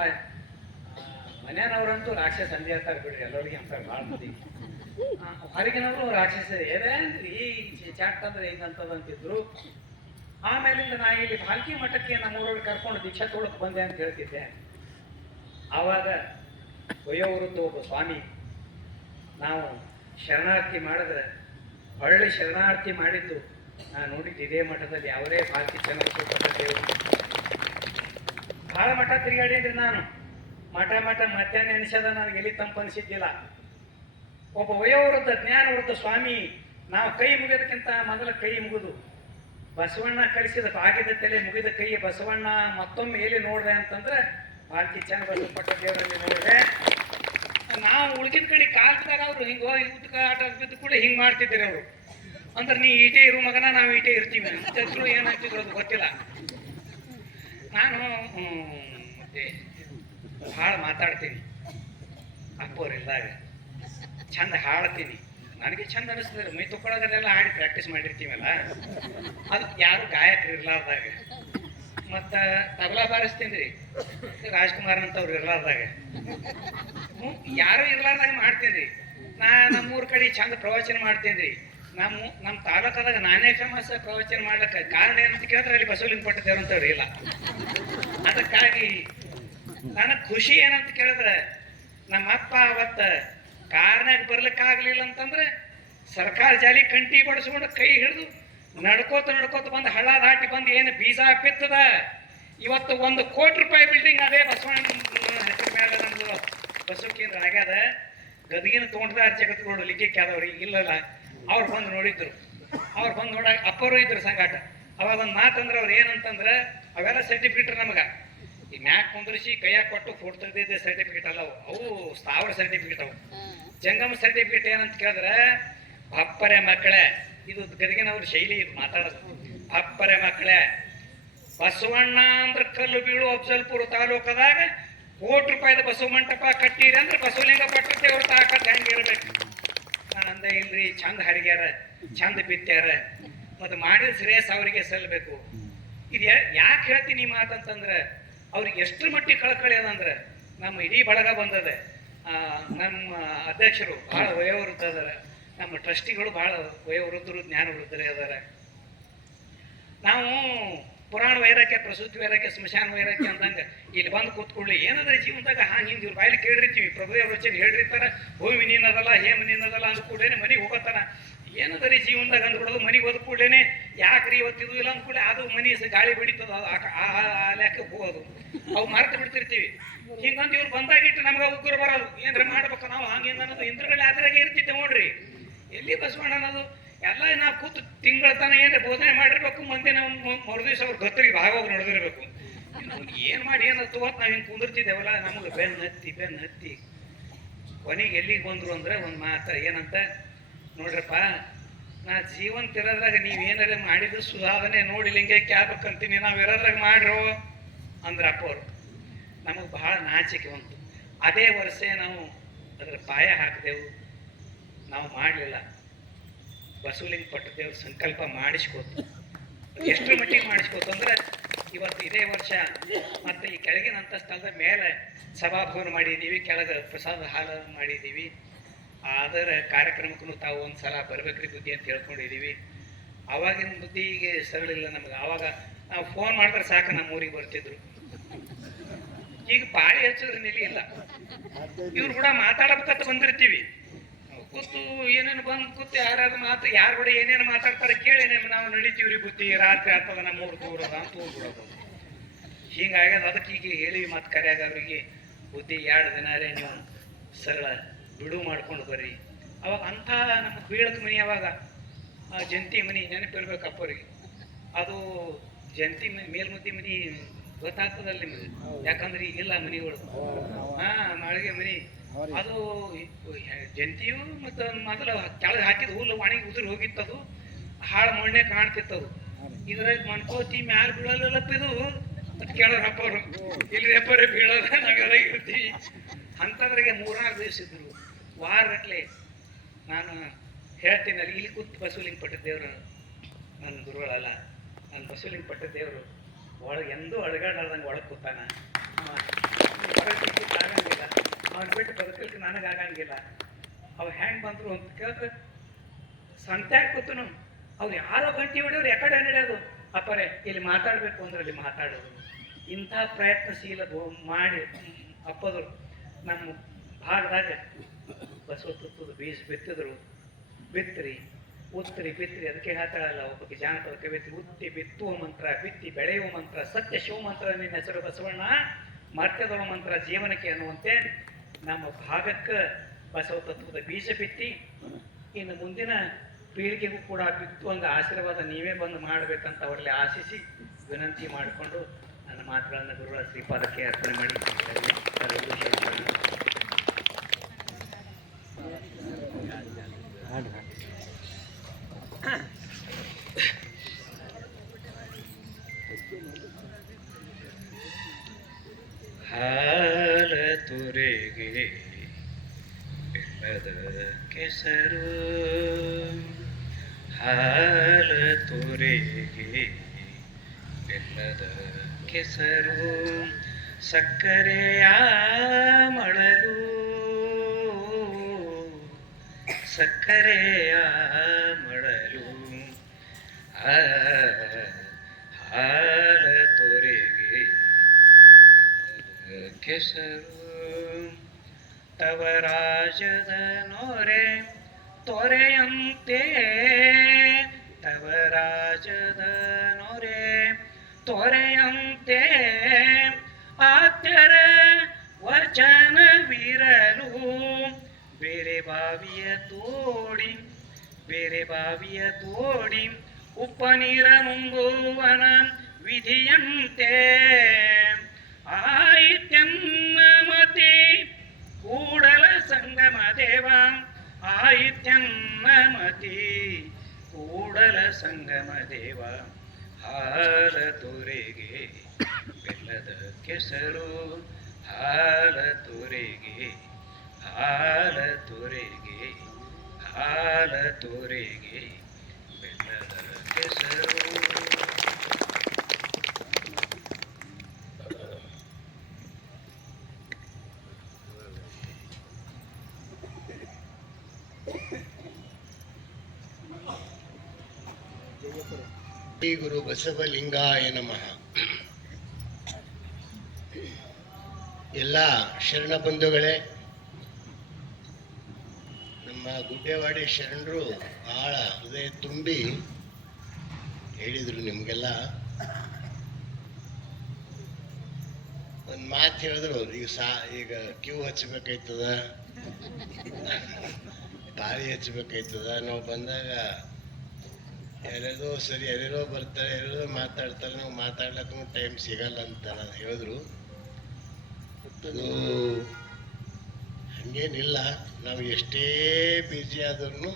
ಮನೆಯವ್ರಂತೂ ರಾಕ್ಷಸ ಅಂದೇ ಅಂತಾರೆ ಬಿಡ್ರಿ, ಎಲ್ಲರಿಗೆ ಅಂತಾರೆ ಭಾಳ ಮಂದಿ. ಹೊರಗಿನವರು ರಾಕ್ಷಸ ಏನೇನ್ರಿ ಈ ಚಾಟ್ ಅಂದ್ರೆ ಹಿಂಗಂತದಂತಿದ್ರು. ಆಮೇಲಿಂದ ನಾ ಇಲ್ಲಿ ಹಾಲ್ಕಿ ಮಠಕ್ಕೆ ನಮ್ಮೂರವ್ರು ಕರ್ಕೊಂಡು ದೀಕ್ಷಾ ತೊಳಕ್ ಬಂದೆ ಅಂತ ಹೇಳ್ತಿದ್ದೆ. ಆವಾಗ ವಯೋವೃದ್ಧ ಒಬ್ಬ ಸ್ವಾಮಿ, ನಾವು ಶರಣಾರ್ಥಿ ಮಾಡಿದ್ರೆ ಒಳ್ಳೆ ಶರಣಾರ್ಥಿ ಮಾಡಿದ್ದು ನಾನು ನೋಡಿದ್ದು ಇದೇ ಮಠದಲ್ಲಿ. ಅವರೇ ಬಾಲ್ಕಿ ಚನ್ನಬಸವೇಶ್ವರ ಭಾಳ ಮಠ ತಿರುಗಾಡಿದ್ರಿ ನಾನು. ಮಠ ಮಧ್ಯಾಹ್ನ ಎನಿಸದ ನನಗೆ ಎಲ್ಲಿ ತಂಪು ಅನಿಸಿದ್ದಿಲ್ಲ. ಒಬ್ಬ ವಯೋವೃದ್ಧ ಜ್ಞಾನವೃದ್ಧ ಸ್ವಾಮಿ, ನಾವು ಕೈ ಮುಗಿಯೋದಕ್ಕಿಂತ ಮೊದಲ ಕೈ ಮುಗಿದು ಬಸವಣ್ಣ ಕಲಿಸಿದ ಬಾಗಿದ ತಲೆ ಮುಗಿದ ಕೈ ಬಸವಣ್ಣ ಮತ್ತೊಮ್ಮೆ ಎಲ್ಲಿ ನೋಡಿದೆ ಅಂತಂದ್ರೆ ಬಾಲ್ಕಿ ಚನ್ನಬಸವೇಶ್ವರ ದೇವರಲ್ಲಿ ನೋಡಿದೆ. ನಾವು ಉಳ್ಕಿದ ಕಡೆ ಕಾಲ್ದಾಗ ಅವರು ಹಿಂಗೆ ಉದ್ದಕ ಆಟ ಬಿದ್ದು ಕೂಡ ಹಿಂಗೆ ಮಾಡ್ತಿದ್ದೀರಿ ಅವರು. ಅಂದ್ರೆ ನೀ ಈಟೆ ಇರೋ ಮಗನ, ನಾವು ಈಟೆ ಇರ್ತೀವಿ ಅಂತಂದ್ರು ಏನಾಗ್ತಿದ್ರು ಅದು ಗೊತ್ತಿಲ್ಲ. ನಾನು ಮತ್ತೆ ಭಾಳ ಮಾತಾಡ್ತೀನಿ, ಅಪ್ಪವ್ರಿಲ್ದಾಗ ಚಂದ ಹಾಡ್ತೀನಿ. ನನಗೆ ಚಂದ ಅನಿಸ್ತದೆ, ಮೈ ತುಕ್ಕೊಳ್ಳೋದ್ರೆಲ್ಲ ಹಾಡಿ ಪ್ರಾಕ್ಟೀಸ್ ಮಾಡಿರ್ತೀವಲ್ಲ, ಅದು ಯಾರು ಗಾಯಕರು ಇರ್ಲಾರ್ದಾಗ. ಮತ್ತು ತಬಲಾ ಬಾರಿಸ್ತೀನಿ ರೀ, ರಾಜ್ಕುಮಾರ್ ಅಂತವ್ರು ಇರ್ಲಾರ್ದಾಗ, ಯಾರು ಇರ್ಲಾರ್ದಾಗ ಮಾಡ್ತೀನಿ ರೀ. ನಮ್ಮೂರ ಕಡೆ ಚಂದ ಪ್ರವಚನ ಮಾಡ್ತೀನಿ ರೀ. ನಮ್ಮ ತಾಲೂಕದಾಗ ನಾನೇ ಫೇಮಸ್ ಪ್ರವಚನ ಮಾಡ್ಲಿಕ್ಕೆ. ಕಾರಣ ಏನಂತ ಕೇಳಿದ್ರೆ ಅಲ್ಲಿ ಬಸವಲಿಂಗ ಪಟ್ಟದೇವ್ರು ಅಂತವ್ರು ಇಲ್ಲ. ಅದಕ್ಕಾಗಿ ನನಗೆ ಖುಷಿ ಏನಂತ ಕೇಳಿದ್ರೆ, ನಮ್ಮಪ್ಪ ಅವತ್ತು ಕಾರ್ನಾಗ ಬರ್ಲಿಕ್ಕಾಗಲಿಲ್ಲ ಅಂತಂದ್ರೆ ಸರ್ಕಾರ ಜಾಲಿ ಕಂಟಿ ಬಡಿಸ್ಕೊಂಡು ಕೈ ಹಿಡಿದು ನಡ್ಕೋತ ಬಂದು ಹಳ್ಳ ದಾಟಿ ಬಂದು ಏನು ಬೀಜ ಬಿತ್ತದ. ಇವತ್ತು 1 ಕೋಟಿ ರೂಪಾಯಿ ಬಿಲ್ಡಿಂಗ್ ಅದೇ ಬಸವಣ್ಣ ಹೆಸರು ಮೇಲೆ ನಮ್ದು ಬಸವ ಕೇಂದ್ರ ಆಗ್ಯದ. ಗದಗಿನ ತೋಟದ ಜಗತ್ಗಳು ಲಿಖಿಕ್ಕೆ ಆದವ್ರಿಗೆ ಇಲ್ಲಲ್ಲ, ಅವ್ರು ಬಂದು ನೋಡಿದ್ರು. ಅವ್ರು ಬಂದು ನೋಡಾಗ ಅಪ್ಪರು ಇದ್ರು ಸಂಗಾಟ. ಅವಾಗ ಒಂದು ಮಾತಂದ್ರೆ ಅವ್ರು ಏನಂತಂದ್ರೆ, ಅವೆಲ್ಲ ಸರ್ಟಿಫಿಕೇಟ್ ನಮಗೆ ಈ ಮ್ಯಾಕ್ ಕುಂದ್ರಿಸಿ ಕೈಯಾಗ ಕೊಟ್ಟು ಫೋಟೋ ತೆಗೆದಿದ್ದ ಸರ್ಟಿಫಿಕೇಟ್ ಅಲ್ಲ ಅವು ಸ್ಥಾವರ ಸರ್ಟಿಫಿಕೇಟ್. ಅವು ಜಂಗಮ ಸರ್ಟಿಫಿಕೇಟ್ ಏನಂತ ಕೇಳಿದ್ರೆ, ಅಪ್ಪರೆ ಮಕ್ಕಳೇ, ಇದು ಗದಗಿನವ್ರ ಶೈಲಿ ಇದು ಮಾತಾಡೋದು. ಅಪ್ಪರೆ ಮಕ್ಕಳೇ, ಬಸವಣ್ಣ ಅಂದ್ರೆ ಕಲ್ಲು ಬೀಳು ಅಫ್ಜಲ್ಪುರ ತಾಲೂಕದಾಗ ಕೋಟಿ ರೂಪಾಯಿದ ಬಸವ ಮಂಟಪ ಕಟ್ಟಿರಿ ಅಂದ್ರೆ ಬಸವಲಿಂಗ ಪಟ್ಟದೇವ್ರ ತಾಕತ್ ಹೆಂಗಿರ್ಬೇಕು. ನಾನು ಅಂದೆ, ಇಲ್ರಿ ಚಂದ ಹರಿಗ್ಯಾರ, ಚಂದ ಬಿತ್ತ್ಯಾರ, ಮತ್ತು ಮಾಡಿದ ಶ್ರೇಯಸ್ ಅವರಿಗೆ ಸಲ್ಲಬೇಕು. ಇದು ಯಾಕೆ ಹೇಳ್ತೀನಿ ಈ ಮಾತಂತಂದ್ರೆ, ಅವ್ರಿಗೆ ಎಷ್ಟರ ಮಟ್ಟಿಗೆ ಕಳಕಳಿ ಅದಂದ್ರೆ, ನಮ್ಮ ಇಡೀ ಬಳಗ ಬಂದದೆ. ನಮ್ಮ ಅಧ್ಯಕ್ಷರು ಭಾಳ ವಯೋವೃದ್ಧ ಅದಾರ, ನಮ್ಮ ಟ್ರಸ್ಟಿಗಳು ಭಾಳ ವಯೋವೃದ್ಧರು ಜ್ಞಾನವೃದ್ಧರೇ ಅದಾರ. ನಾವು ಪುರಾಣ ವೈರಾಗ್ಯ, ಪ್ರಸೂತಿ ವೈರಾಗ್ಯ, ಸ್ಮಶಾನ ವೈರಾಗ್ಯ ಅಂದಂಗೆ ಇಲ್ಲಿ ಬಂದು ಕೂತ್ಕೊಳ್ಳಿ ಏನಂದ್ರೆ ಜೀವನದಾಗ ಹಿಂಗೆ ಇವ್ರ ಬಾಯಲ್ಲಿ ಕೇಳಿರ್ತೀವಿ, ಪ್ರಭುದೇವ್ರ ವಚನ ಹೇಳಿರ್ತಾರ, ಭೂಮಿ ನೀನದಲ್ಲ ಹೇಮ ನೀನದಲ್ಲ ಅಂದ ಕೂಡೇನೆ ಮನೆಗೆ ಹೋಗತ್ತಾನ. ಏನದರಿ ಜೀವನದಾಗ ಅಂದ್ಬಿಡೋದು, ಮನೆಗೆ ಹೋದ ಕೂಡೇನೆ ಯಾಕ್ರಿ ಇವತ್ತಿದು ಇಲ್ಲ ಅಂದ ಕೂಡಲೇ ಅದು ಮನೆ ಗಾಳಿ ಬಿಡಿತದ, ಆ ಲೆಕ್ಕಕ್ಕೆ ಹೋಗೋದು, ಅವು ಮರೆತು ಬಿಡ್ತಿರ್ತೀವಿ. ಹಿಂಗಂದು ಇವ್ರು ಬಂದಾಗಿಟ್ಟು ನಮ್ಗೆ ಉಗ್ರ ಬರೋದು, ಏನ್ರ ಮಾಡ್ಬೇಕು ನಾವು ಹಂಗೆ ಅನ್ನೋದು ಹಿಂದ್ರಗಡೆ ಆದ್ರಾಗೆ ಇರ್ತಿದ್ದೆ ನೋಡ್ರಿ. ಎಲ್ಲಿ ಬಸವಣ್ಣ ಅನ್ನೋದು ಎಲ್ಲ ನಾವು ಕೂತು ತಿಂಗಳ ತನ ಏನ್ರ ಬೋಧನೆ ಮಾಡಿರ್ಬೇಕು, ಮಂದಿ ನಾವು ಮರುದಿವ್ಸ ಅವ್ರ ಗತ್ತರಿಗೆ ಭಾಗವಾಗಿ ನಡೆದಿರ್ಬೇಕು. ಏನು ಮಾಡಿ ಏನೋ ತಗೋತ್ ನಾವು ಹಿಂಗೆ ಕುಂದಿರ್ತಿದ್ದೇವಲ್ಲ, ನಮಗೆ ಬೆನ್ನು ಹತ್ತಿ ಕೊನೆಗೆ ಎಲ್ಲಿಗೆ ಬಂದರು ಅಂದ್ರೆ ಒಂದು ಮಾತು ಏನಂತ ನೋಡ್ರಪ್ಪ, ನಾ ಜೀವಂತ ಇರೋದ್ರಾಗ ನೀವೇನಾರ ಮಾಡಿದ್ರು ಸುಧಾರಣೆ ನೋಡಿ ಲಿಂಗೈಕ್ಯ ಆಗ್ಬೇಕಂತೀನಿ, ನಾವು ಇರೋದ್ರಾಗ ಮಾಡ್ರೋ ಅಂದ್ರೆ ಅಪ್ಪವ್ರು. ನಮಗೆ ಬಹಳ ನಾಚಿಕೆ ಬಂತು. ಅದೇ ವರ್ಷ ನಾವು ಅದರ ಪಾಯ ಹಾಕಿದೆವು, ನಾವು ಮಾಡಲಿಲ್ಲ. ಬಸವಲಿಂಗ ಪಟ್ಟದೇವ್ರ ಸಂಕಲ್ಪ ಮಾಡಿಸ್ಕೋತು. ಎಷ್ಟರ ಮಟ್ಟಿಗೆ ಮಾಡಿಸ್ಕೋತು ಅಂದ್ರೆ ಇವತ್ತು ಇದೇ ವರ್ಷ ಮತ್ತು ಈ ಕೆಳಗಿನ ಅಂತಸ್ತದ ಮೇಲೆ ಸಭಾಭವನ ಮಾಡಿದ್ದೀವಿ, ಕೆಳಗೆ ಪ್ರಸಾದ ಹಾಲ ಮಾಡಿದ್ದೀವಿ. ಅದರ ಕಾರ್ಯಕ್ರಮಕ್ಕೂ ತಾವು ಒಂದು ಸಲ ಬರ್ಬೇಕ್ರಿ ಬುದ್ಧಿ ಅಂತ ಹೇಳ್ಕೊಂಡಿದ್ದೀವಿ. ಆವಾಗಿನ ಬುದ್ಧಿಗೆ ಸರಳಿಲ್ಲ ನಮಗೆ. ಆವಾಗ ನಾವು ಫೋನ್ ಮಾಡಿದ್ರೆ ಸಾಕು ನಮ್ಮ ಊರಿಗೆ ಬರ್ತಿದ್ರು. ಈಗ ಪಾಳಿ ಹಚ್ಚಿದ್ರೆ ನೆಲೆ ಇಲ್ಲ. ಇವ್ರು ಕೂಡ ಮಾತಾಡಬೇಕಂತ ಬಂದಿರ್ತೀವಿ, ಕೂತು ಏನೇನು ಬಂದು ಕೂತು ಯಾರಾದ್ರು ಯಾರು ಕೂಡ ಏನೇನು ಮಾತಾಡ್ತಾರೆ ಕೇಳಿ ನಾವು ನಡಿತೀವ್ರಿ ಬುದ್ಧಿ, ರಾತ್ರಿ ಆಗ್ತದ ನಮ್ಮ ಊರು ದೂರದ ಅಂತ ಹೋಗ್ಬಿಡೋದು. ಹಿಂಗಾಗ್ಯದ. ಅದಕ್ಕೆ ಈಗ ಹೇಳಿ ಮತ್ತೆ ಕರೆಯಾಗ ಅವರಿಗೆ ಬುದ್ಧಿ 2 ದಿನಾರೇ ನೀವು ಸರಳ ಬಿಡು ಮಾಡ್ಕೊಂಡು ಬರ್ರಿ. ಅವಾಗ ಅಂಥ ನಮ್ಮ ಬೀಳದ ಮನೆ, ಅವಾಗ ಜಂತಿ ಮನೆ ನೆನಪಿರ್ಬೇಕು ಅಪ್ಪರಿಗೆ. ಅದು ಜಂತಿ ಮೇಲ್ಮುದ್ದಿ ಮನೆ ಗೊತ್ತಾಗ್ತದಲ್ಲ ನಿಮಗೆ, ಯಾಕಂದ್ರೆ ಈಗಿಲ್ಲ ಮನೆಗಳು. ಮಾಳಿಗೆ ಮನೆ ಅದು ಜಂತಿಯು ಮತ್ತು ಮೊದಲು ಕೆಳಗೆ ಹಾಕಿದ ಹುಲ್ಲು ಒಣಗಿ ಉದುರು ಹೋಗಿತ್ತದು, ಹಾಳು ಮಣ್ಣೆ ಕಾಣ್ತಿತ್ತದು. ಇದ್ರಾಗ ಮಣ್ಕೋತಿ ಮ್ಯಾಲ ಬೀಳಲ್ಲಪ್ಪಿದು ಅದು ಕೇಳೋರು ಅಪ್ಪವರು, ಇಲ್ಲಿ ಅಪ್ಪರೇ ಬೀಳೋದ ನಾವೆಲ್ಲ ಇರ್ತೀವಿ. ಅಂಥದ್ರಾಗೆ 3-4 ದಿವಸ ಇದ್ರು, ವಾರಗಟ್ಟಲೆ. ನಾನು ಹೇಳ್ತೀನಿ ಅಲ್ಲಿ ಇಲ್ಲಿ ಕೂತು ಬಸವಲಿಂಗ ಪಟ್ಟದೇವರು ನನ್ನ ಗುರುಗಳಲ್ಲ, ನನ್ನ ಬಸವಲಿಂಗ ಪಟ್ಟದೇವರು ಒಳಗೆ ಎಂದೂ ಅಳಗಾಡ್ದಂಗೆ ಒಳಗೆ ಕೂತಾನ. ಹೊರಗೆ ಆಗಂಗಿಲ್ಲ, ಅವ್ನು ಬಿಟ್ಟು ಬದುಕಲಿಕ್ಕೆ ನನಗಾಗಂಗಿಲ್ಲ. ಅವು ಹೆಂಗೆ ಬಂದರು ಅಂತ ಕೇಳಿದ್ರೆ ಸಂತ್ಯಾಗ ಕೂತನು. ಅವ್ರು ಯಾರೋ ಗಂಟೆ ಹೊಡೆಯೋರು ಯಾಕಡೆ ನಡೆಯೋದು, ಅಪ್ಪರೇ ಇಲ್ಲಿ ಮಾತಾಡಬೇಕು ಅಂದ್ರೆ ಅಲ್ಲಿ ಮಾತಾಡೋದು. ಇಂಥ ಪ್ರಯತ್ನಶೀಲ ಮಾಡಿ ಅಪ್ಪದರು ನಮ್ಮ ಭಾಗದಾಗ ಬಸವ ತತ್ವದ ಬೀಜ ಬಿತ್ತಿದ್ರು. ಬಿತ್ತರಿ ಉತ್ತರಿ ಬಿತ್ತರಿ, ಅದಕ್ಕೆ ಹೇಳ್ತಾಳಲ್ಲ ಒಬ್ಬಕ್ಕೆ ಜಾನಪದ ಕವಿತೆ, ಉತ್ತಿ ಬಿತ್ತುವ ಮಂತ್ರ, ಬಿತ್ತಿ ಬೆಳೆಯುವ ಮಂತ್ರ, ಸತ್ಯ ಶಿವ ಮಂತ್ರ ನಿನ್ನ ಹೆಸರು ಬಸವಣ್ಣ, ಮರ್ತ್ಯದವ ಮಂತ್ರ ಜೀವನಕ್ಕೆ ಅನ್ನುವಂತೆ ನಮ್ಮ ಭಾಗಕ್ಕೆ ಬಸವ ತತ್ವದ ಬೀಜ ಬಿತ್ತಿ ಇನ್ನು ಮುಂದಿನ ಪೀಳಿಗೆಗೂ ಕೂಡ ಬಿತ್ತುವಂಗ ಆಶೀರ್ವಾದ ನೀವೇ ಬಂದು ಮಾಡಬೇಕಂತ ಅವರಲ್ಲಿ ಆಶಿಸಿ ವಿನಂತಿ ಮಾಡಿಕೊಂಡು ನನ್ನ ಮಾತುಗಳನ್ನು ಗುರುಗಳ ಶ್ರೀಪಾದಕ್ಕೆ ಅರ್ಪಣೆ ಮಾಡಿ ಹಾಲ ತುರೆಗೆ ಬೆಲ್ಲದ ಕೆಸರು, ಹಾಲ ತುರೆಗೆ ಬೆಲ್ಲದ ಕೆಸರು, ಸಕ್ಕರೆಯ ಮಳಲು, ಸಕ್ಕರೆಯ ಮಳಲು, ಹಾಲ ತೊರೆಗೆ ಕೆಸರು, ತವರಾಜದ ನೊರೆ ತೊರೆಯಂತೆ, ತವರಾಜದ ನೊರೆ ತೊರೆಯಂತೆ, ಆತ್ಯರ ವಚನವಿರಲು ಬೇರೆ ಬಾವಿಯ ತೋಡಿ, ಬೇರೆ ಬಾವಿಯ ತೋಡಿ ಉಪ್ಪನೀರ ನುಂಗುವನ ವಿಧಿಯಂತೆ, ಆಯಿತ್ಯನ್ನ ಮತಿ ಕೂಡಲ ಸಂಗಮ ದೇವ, ಆಯಿತ್ಯನ್ನ ಮತಿ ಕೂಡಲ ಸಂಗಮ ದೇವ, ಹಾಲ ತುರೆಗೆ ಬೆಲ್ಲದ ಕೆಸರು, ಹಾಲ ತುರೆಗೆ, ಹಾಲ ತುರೆಗೆ, ಹಾಲ ತುರೆಗೆ ಬೆಲ್ಲದ ಕೆಸರು. ಶ್ರೀ ಗುರು ಬಸವಲಿಂಗಾಯ ನಮಃ. ಎಲ್ಲ ಶರಣ ಬಂಧುಗಳೇ, ನಮ್ಮ ಗುಡ್ಡೆವಾಡಿ ಶರಣರು ಬಹಳ ಹೃದಯ ತುಂಬಿ ಹೇಳಿದರು. ನಿಮಗೆಲ್ಲ ಒಂದು ಮಾತು ಹೇಳಿದ್ರು, ಈಗ ಕ್ಯೂ ಹಚ್ಚಬೇಕಾಯ್ತದ, ತಾಳಿ ಹಚ್ಚಬೇಕಾಯ್ತದ. ನಾವು ಬಂದಾಗ ಯಾರ್ಯಾರೋ ಸರಿ ಯಾರ್ಯಾರೋ ಬರ್ತಾರೆ, ಯಾರ್ಯಾರೋ ಮಾತಾಡ್ತಾರೆ, ನಾವು ಮಾತಾಡ್ಲಿಕ್ಕೂ ಟೈಮ್ ಸಿಗಲ್ಲ ಅಂತ ನಾನು ಹೇಳಿದ್ರು. ಅದು ಹಾಗೇನಿಲ್ಲ, ನಾವು ಎಷ್ಟೇ ಬ್ಯುಸಿ ಆದ್ರೂ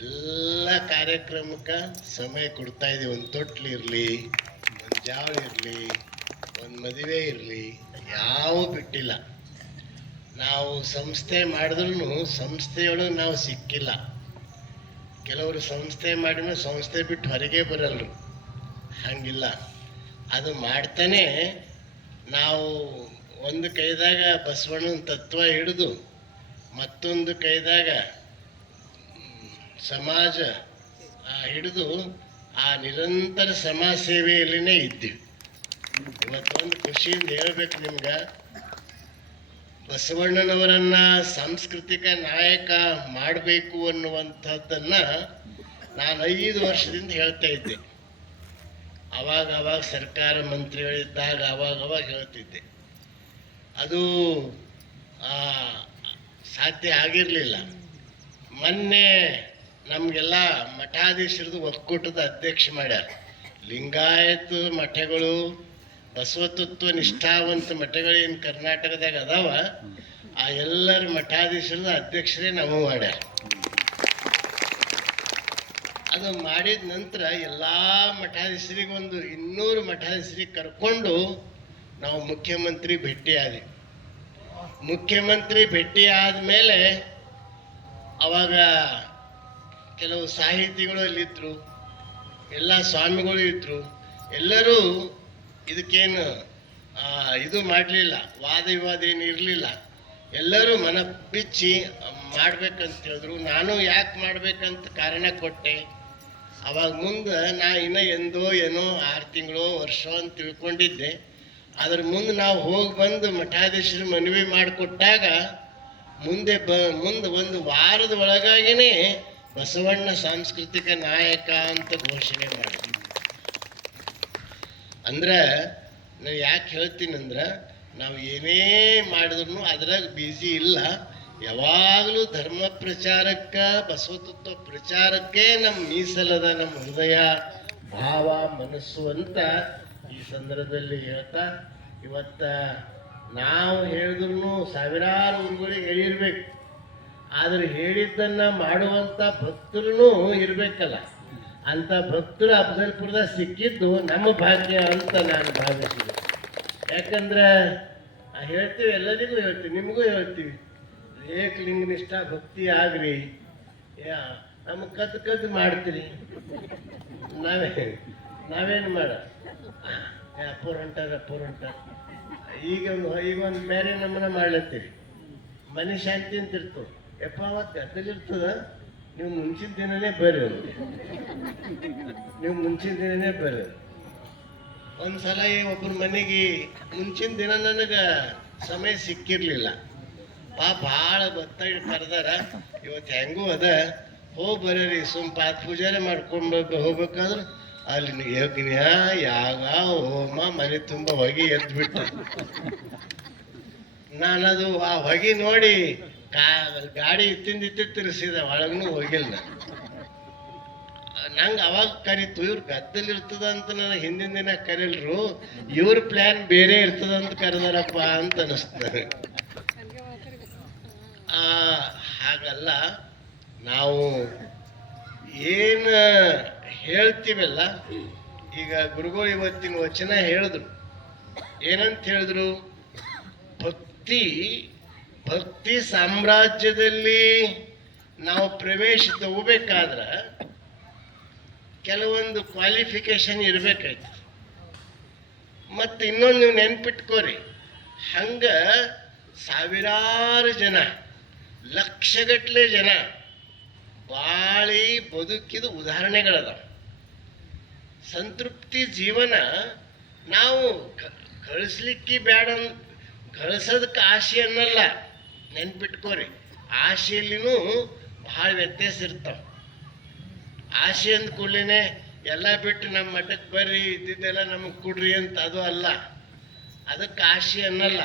ಎಲ್ಲ ಕಾರ್ಯಕ್ರಮಕ್ಕೆ ಸಮಯ ಕೊಡ್ತಾ ಇದ್ದೀವಿ. ಒಂದು ತೊಟ್ಲು ಇರಲಿ, ಒಂದು ಜಾಳ ಇರಲಿ, ಒಂದು ಮದುವೆ ಇರಲಿ, ಯಾವ ಬಿಟ್ಟಿಲ್ಲ. ನಾವು ಸಂಸ್ಥೆ ಮಾಡಿದ್ರೂ ಸಂಸ್ಥೆಯೊಳಗೆ ನಾವು ಸಿಕ್ಕಿಲ್ಲ. ಕೆಲವರು ಸಂಸ್ಥೆ ಮಾಡಿದ್ರೆ ಸಂಸ್ಥೆ ಬಿಟ್ಟು ಹೊರಗೆ ಬರಲ್ರು. ಹಂಗಿಲ್ಲ, ಅದು ಮಾಡ್ತಾನೆ ನಾವು ಒಂದು ಕೈದಾಗ ಬಸವಣ್ಣನ ತತ್ವ ಹಿಡಿದು ಮತ್ತೊಂದು ಕೈದಾಗ ಸಮಾಜ ಹಿಡಿದು ಆ ನಿರಂತರ ಸಮಾಜ ಸೇವೆಯಲ್ಲಿನೇ ಇದ್ದೀವಿ. ಇವತ್ತೊಂದು ಖುಷಿಯಿಂದ ಹೇಳ್ಬೇಕು ನಿಮ್ಗೆ, ಬಸವಣ್ಣನವರನ್ನ ಸಾಂಸ್ಕೃತಿಕ ನಾಯಕ ಮಾಡಬೇಕು ಅನ್ನುವಂಥದ್ದನ್ನ ನಾನು 5 ವರ್ಷದಿಂದ ಹೇಳ್ತಾ ಇದ್ದೆ. ಅವಾಗ ಸರ್ಕಾರ ಮಂತ್ರಿಗಳಿದ್ದಾಗ ಅವಾಗ ಹೇಳ್ತಿದ್ದೆ. ಅದು ಸಾಧ್ಯ ಆಗಿರಲಿಲ್ಲ. ಮೊನ್ನೆ ನಮಗೆಲ್ಲ ಮಠಾಧೀಶರದು ಒಕ್ಕೂಟದ ಅಧ್ಯಕ್ಷ ಮಾಡ್ಯಾರ. ಲಿಂಗಾಯತ ಮಠಗಳು, ಬಸವತತ್ವ ನಿಷ್ಠಾವಂತ ಮಠಗಳೇನು ಕರ್ನಾಟಕದಾಗ ಅದಾವ, ಆ ಎಲ್ಲರ ಮಠಾಧೀಶರದ ಅಧ್ಯಕ್ಷರೇ ನಾವು ಮಾಡ್ಯಾರ. ಅದು ಮಾಡಿದ ನಂತರ ಎಲ್ಲ ಮಠಾಧೀಶರಿಗೆ ಒಂದು 200 ಮಠಾಧೀಶರಿಗೆ ಕರ್ಕೊಂಡು ನಾವು ಮುಖ್ಯಮಂತ್ರಿ ಭೇಟಿ ಆದ್ವಿ. ಮುಖ್ಯಮಂತ್ರಿ ಭೇಟಿ ಆದಮೇಲೆ ಅವಾಗ ಕೆಲವು ಸಾಹಿತಿಗಳು ಅಲ್ಲಿದ್ದರು, ಎಲ್ಲ ಸ್ವಾಮಿಗಳು ಇದ್ದರು. ಎಲ್ಲರೂ ಇದಕ್ಕೇನು ಇದು ಮಾಡಲಿಲ್ಲ, ವಾದ ವಿವಾದ ಏನು ಇರಲಿಲ್ಲ. ಎಲ್ಲರೂ ಮನ ಬಿಚ್ಚಿ ಮಾಡ್ಬೇಕಂತ ಹೇಳಿದ್ರು. ನಾನು ಯಾಕೆ ಮಾಡ್ಬೇಕಂತ ಕಾರಣ ಕೊಟ್ಟೆ. ಅವಾಗ ಮುಂದೆ ನಾ ಇನ್ನೂ ಏನೋ 6 ತಿಂಗಳು ವರ್ಷ ಅಂತ ತಿಳ್ಕೊಂಡಿದ್ದೆ. ಅದ್ರ ಮುಂದೆ ನಾವು ಹೋಗಿ ಬಂದು ಮಠಾಧೀಶರು ಮನವಿ ಮಾಡಿಕೊಟ್ಟಾಗ ಮುಂದೆ ಒಂದು ವಾರದ ಒಳಗಾಗಿನೇ ಬಸವಣ್ಣ ಸಾಂಸ್ಕೃತಿಕ ನಾಯಕ ಅಂತ ಘೋಷಣೆ ಮಾಡಿದ್ವಿ. ಅಂದ್ರೆ ನಾನು ಯಾಕೆ ಹೇಳ್ತೀನಂದ್ರೆ, ನಾವು ಏನೇ ಮಾಡಿದ್ರು ಅದ್ರಾಗ ಬ್ಯುಸಿ ಇಲ್ಲ. ಯಾವಾಗಲೂ ಧರ್ಮ ಪ್ರಚಾರಕ್ಕೆ, ಬಸವತತ್ವ ಪ್ರಚಾರಕ್ಕೆ ನಮ್ಮ ಮೀಸಲದ, ನಮ್ಮ ಹೃದಯ, ಭಾವ, ಮನಸ್ಸು ಅಂತ ಈ ಸಂದರ್ಭದಲ್ಲಿ ಹೇಳ್ತಾ, ಇವತ್ತ ನಾವು ಹೇಳಿದ್ರು ಸಾವಿರಾರು ಊರುಗಳಿಗೆ ಹೇಳಿರ್ಬೇಕು. ಆದರೆ ಹೇಳಿದ್ದನ್ನ ಮಾಡುವಂಥ ಭಕ್ತರು ಇರಬೇಕಲ್ಲ. ಅಂಥ ಭಕ್ತರು ಅಫಜಲ್ಪುರದಾಗ ಸಿಕ್ಕಿದ್ದು ನಮ್ಮ ಭಾಗ್ಯ ಅಂತ ನಾನು ಭಾವಿಸಿದೆ. ಯಾಕಂದ್ರೆ ಹೇಳ್ತೀವಿ, ಎಲ್ಲರಿಗೂ ಹೇಳ್ತೀವಿ, ನಿಮಗೂ ಹೇಳ್ತೀವಿ, ಏಕಲಿಂಗನಿಷ್ಠ ಭಕ್ತಿ ಆಗ್ರಿ. ನಮಗೆ ಕದ್ದು ಮಾಡ್ತೀರಿ, ನಾವೇನು ಮಾಡ ಅಪ್ಪೋರ್ ಹೊಂಟಾರ. ಈಗ ಒಂದು ಬೇರೆ ನಮ್ಮನ್ನ ಮಾಡ್ಲತ್ತೀರಿ. ಮನೆ ಶಾಂತಿ ಅಂತ ಇರ್ತವೆ. ಯಪ್ಪ ಅವತ್ತು ಅದ್ದಲ್ಲಿರ್ತದ, ನೀವು ಮುಂಚಿನ ದಿನನೇ ಬರ್ರಿ. ನೀವು ಮುಂಚಿನ ದಿನನೇ ಬರ್ರಿ. ಒಂದ್ಸಲ ಒಬ್ಬರ ಮನೆಗೆ ಮುಂಚಿನ ದಿನ ನನಗೆ ಸಮಯ ಸಿಕ್ಕಿರ್ಲಿಲ್ಲ. ಭಾಳ ಬತ್ತಾಗಿ ಕರೆದಾರ, ಇವತ್ತು ಹೆಂಗೂ ಅದ, ಹೋಗಿ ಬರ್ರಿ, ಪಾತ್ ಪೂಜಾರೆ ಮಾಡ್ಕೊಂಡು ಹೋಗ್ಬೇಕಾದ್ರೆ ಅಲ್ಲಿ ಯಜ್ಞ ಯಾಗ ಹೋಮ ಮನೆ ತುಂಬ ಹೊಗೆ ಎದ್ಬಿಟ್ಟು ನಾನದು ಆ ಹೊಗೆ ನೋಡಿ ಗಾಡಿ ಇತ್ತಿಂದ ತಿರ್ಸಿದ, ಒಳಗೂ ಹೋಗಿಲ್ಲ. ನಂಗೆ ಅವಾಗ ಕರೀತು, ಇವ್ರು ಗದ್ದಲ್ ಇರ್ತದ ಅಂತ ನನಗೆ ಹಿಂದಿನ ದಿನ ಕರೀಲ್ರು, ಇವ್ರ ಪ್ಲ್ಯಾನ್ ಬೇರೆ ಇರ್ತದಂತ ಕರೆದಾರಪ್ಪ ಅಂತ ಅನಿಸ್ತದೆ. ಹಾಗಲ್ಲ, ನಾವು ಏನು ಹೇಳ್ತೀವಲ್ಲ, ಈಗ ಗುರುಗಳು ಇವತ್ತಿನ ವಚನ ಹೇಳಿದ್ರು. ಏನಂತ ಹೇಳಿದ್ರು? ಭಕ್ತಿ ಸಾಮ್ರಾಜ್ಯದಲ್ಲಿ ನಾವು ಪ್ರವೇಶ ತಗೋಬೇಕಾದ್ರೆ ಕೆಲವೊಂದು ಕ್ವಾಲಿಫಿಕೇಶನ್ ಇರಬೇಕಾಯ್ತು. ಮತ್ತು ಇನ್ನೊಂದು ನೀವು ನೆನ್ಪಿಟ್ಕೋರಿ, ಹಂಗೆ ಸಾವಿರಾರು ಜನ, ಲಕ್ಷಗಟ್ಟಲೆ ಜನ ಬಾಳಿ ಬದುಕಿದ ಉದಾಹರಣೆಗಳದ. ಸಂತೃಪ್ತಿ ಜೀವನ ನಾವು ಗಳಿಸ್ಲಿಕ್ಕೆ ಬೇಡ, ಗಳಿಸೋದಕ್ಕೆ ಆಸೆ ಅನ್ನಲ್ಲ, ನೆನ್ಪಿಟ್ಕೋರಿ. ಆಸೆಯಲ್ಲಿನೂ ಭಾಳ ವ್ಯತ್ಯಾಸ ಇರ್ತಾವ. ಆಸೆ ಅಂದ ಕೂಡಲೇ ಎಲ್ಲ ಬಿಟ್ಟು ನಮ್ಮ ಮಠಕ್ಕೆ ಬರ್ರಿ, ಇದ್ದಿದ್ದೆಲ್ಲ ನಮಗೆ ಕೊಡ್ರಿ ಅಂತ ಅದು ಅಲ್ಲ. ಅದಕ್ಕೆ ಆಸೆ ಅನ್ನಲ್ಲ.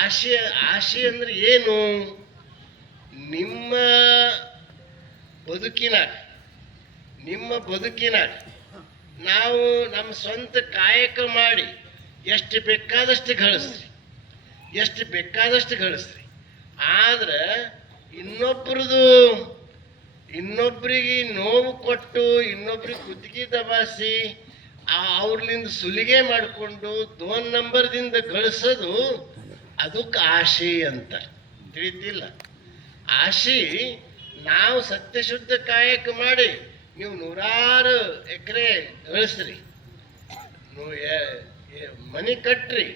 ಆಸೆ ಆಸೆ ಅಂದ್ರೆ ಏನು? ನಿಮ್ಮ ಬದುಕಿನಾಗ ನಾವು ನಮ್ಮ ಸ್ವಂತ ಕಾಯಕ ಮಾಡಿ ಎಷ್ಟು ಬೇಕಾದಷ್ಟು ಗಳಿಸ್ರಿ. ಆದ್ರೆ ಇನ್ನೊಬ್ಬರಿಗೆ ನೋವು ಕೊಟ್ಟು, ಇನ್ನೊಬ್ರಿಗೆ ಕುತ್ತಿಗೆ ದಬಾಸಿ, ಅವ್ರಲಿಂದ ಸುಲಿಗೆ ಮಾಡಿಕೊಂಡು 2 ನಂಬರ್ದಿಂದ ಗಳಿಸೋದು ಅದಕ್ಕೆ ಆಸೆ ಅಂತ ತಿಳಿದಿಲ್ಲ. ಆಸೆ ನಾವು ಸತ್ಯಶುದ್ಧ ಕಾಯಕ ಮಾಡಿ ನೀವು 100 ಎಕರೆ ಗಳಿಸ್ರಿ, ಮನೆ ಕಟ್ರಿ,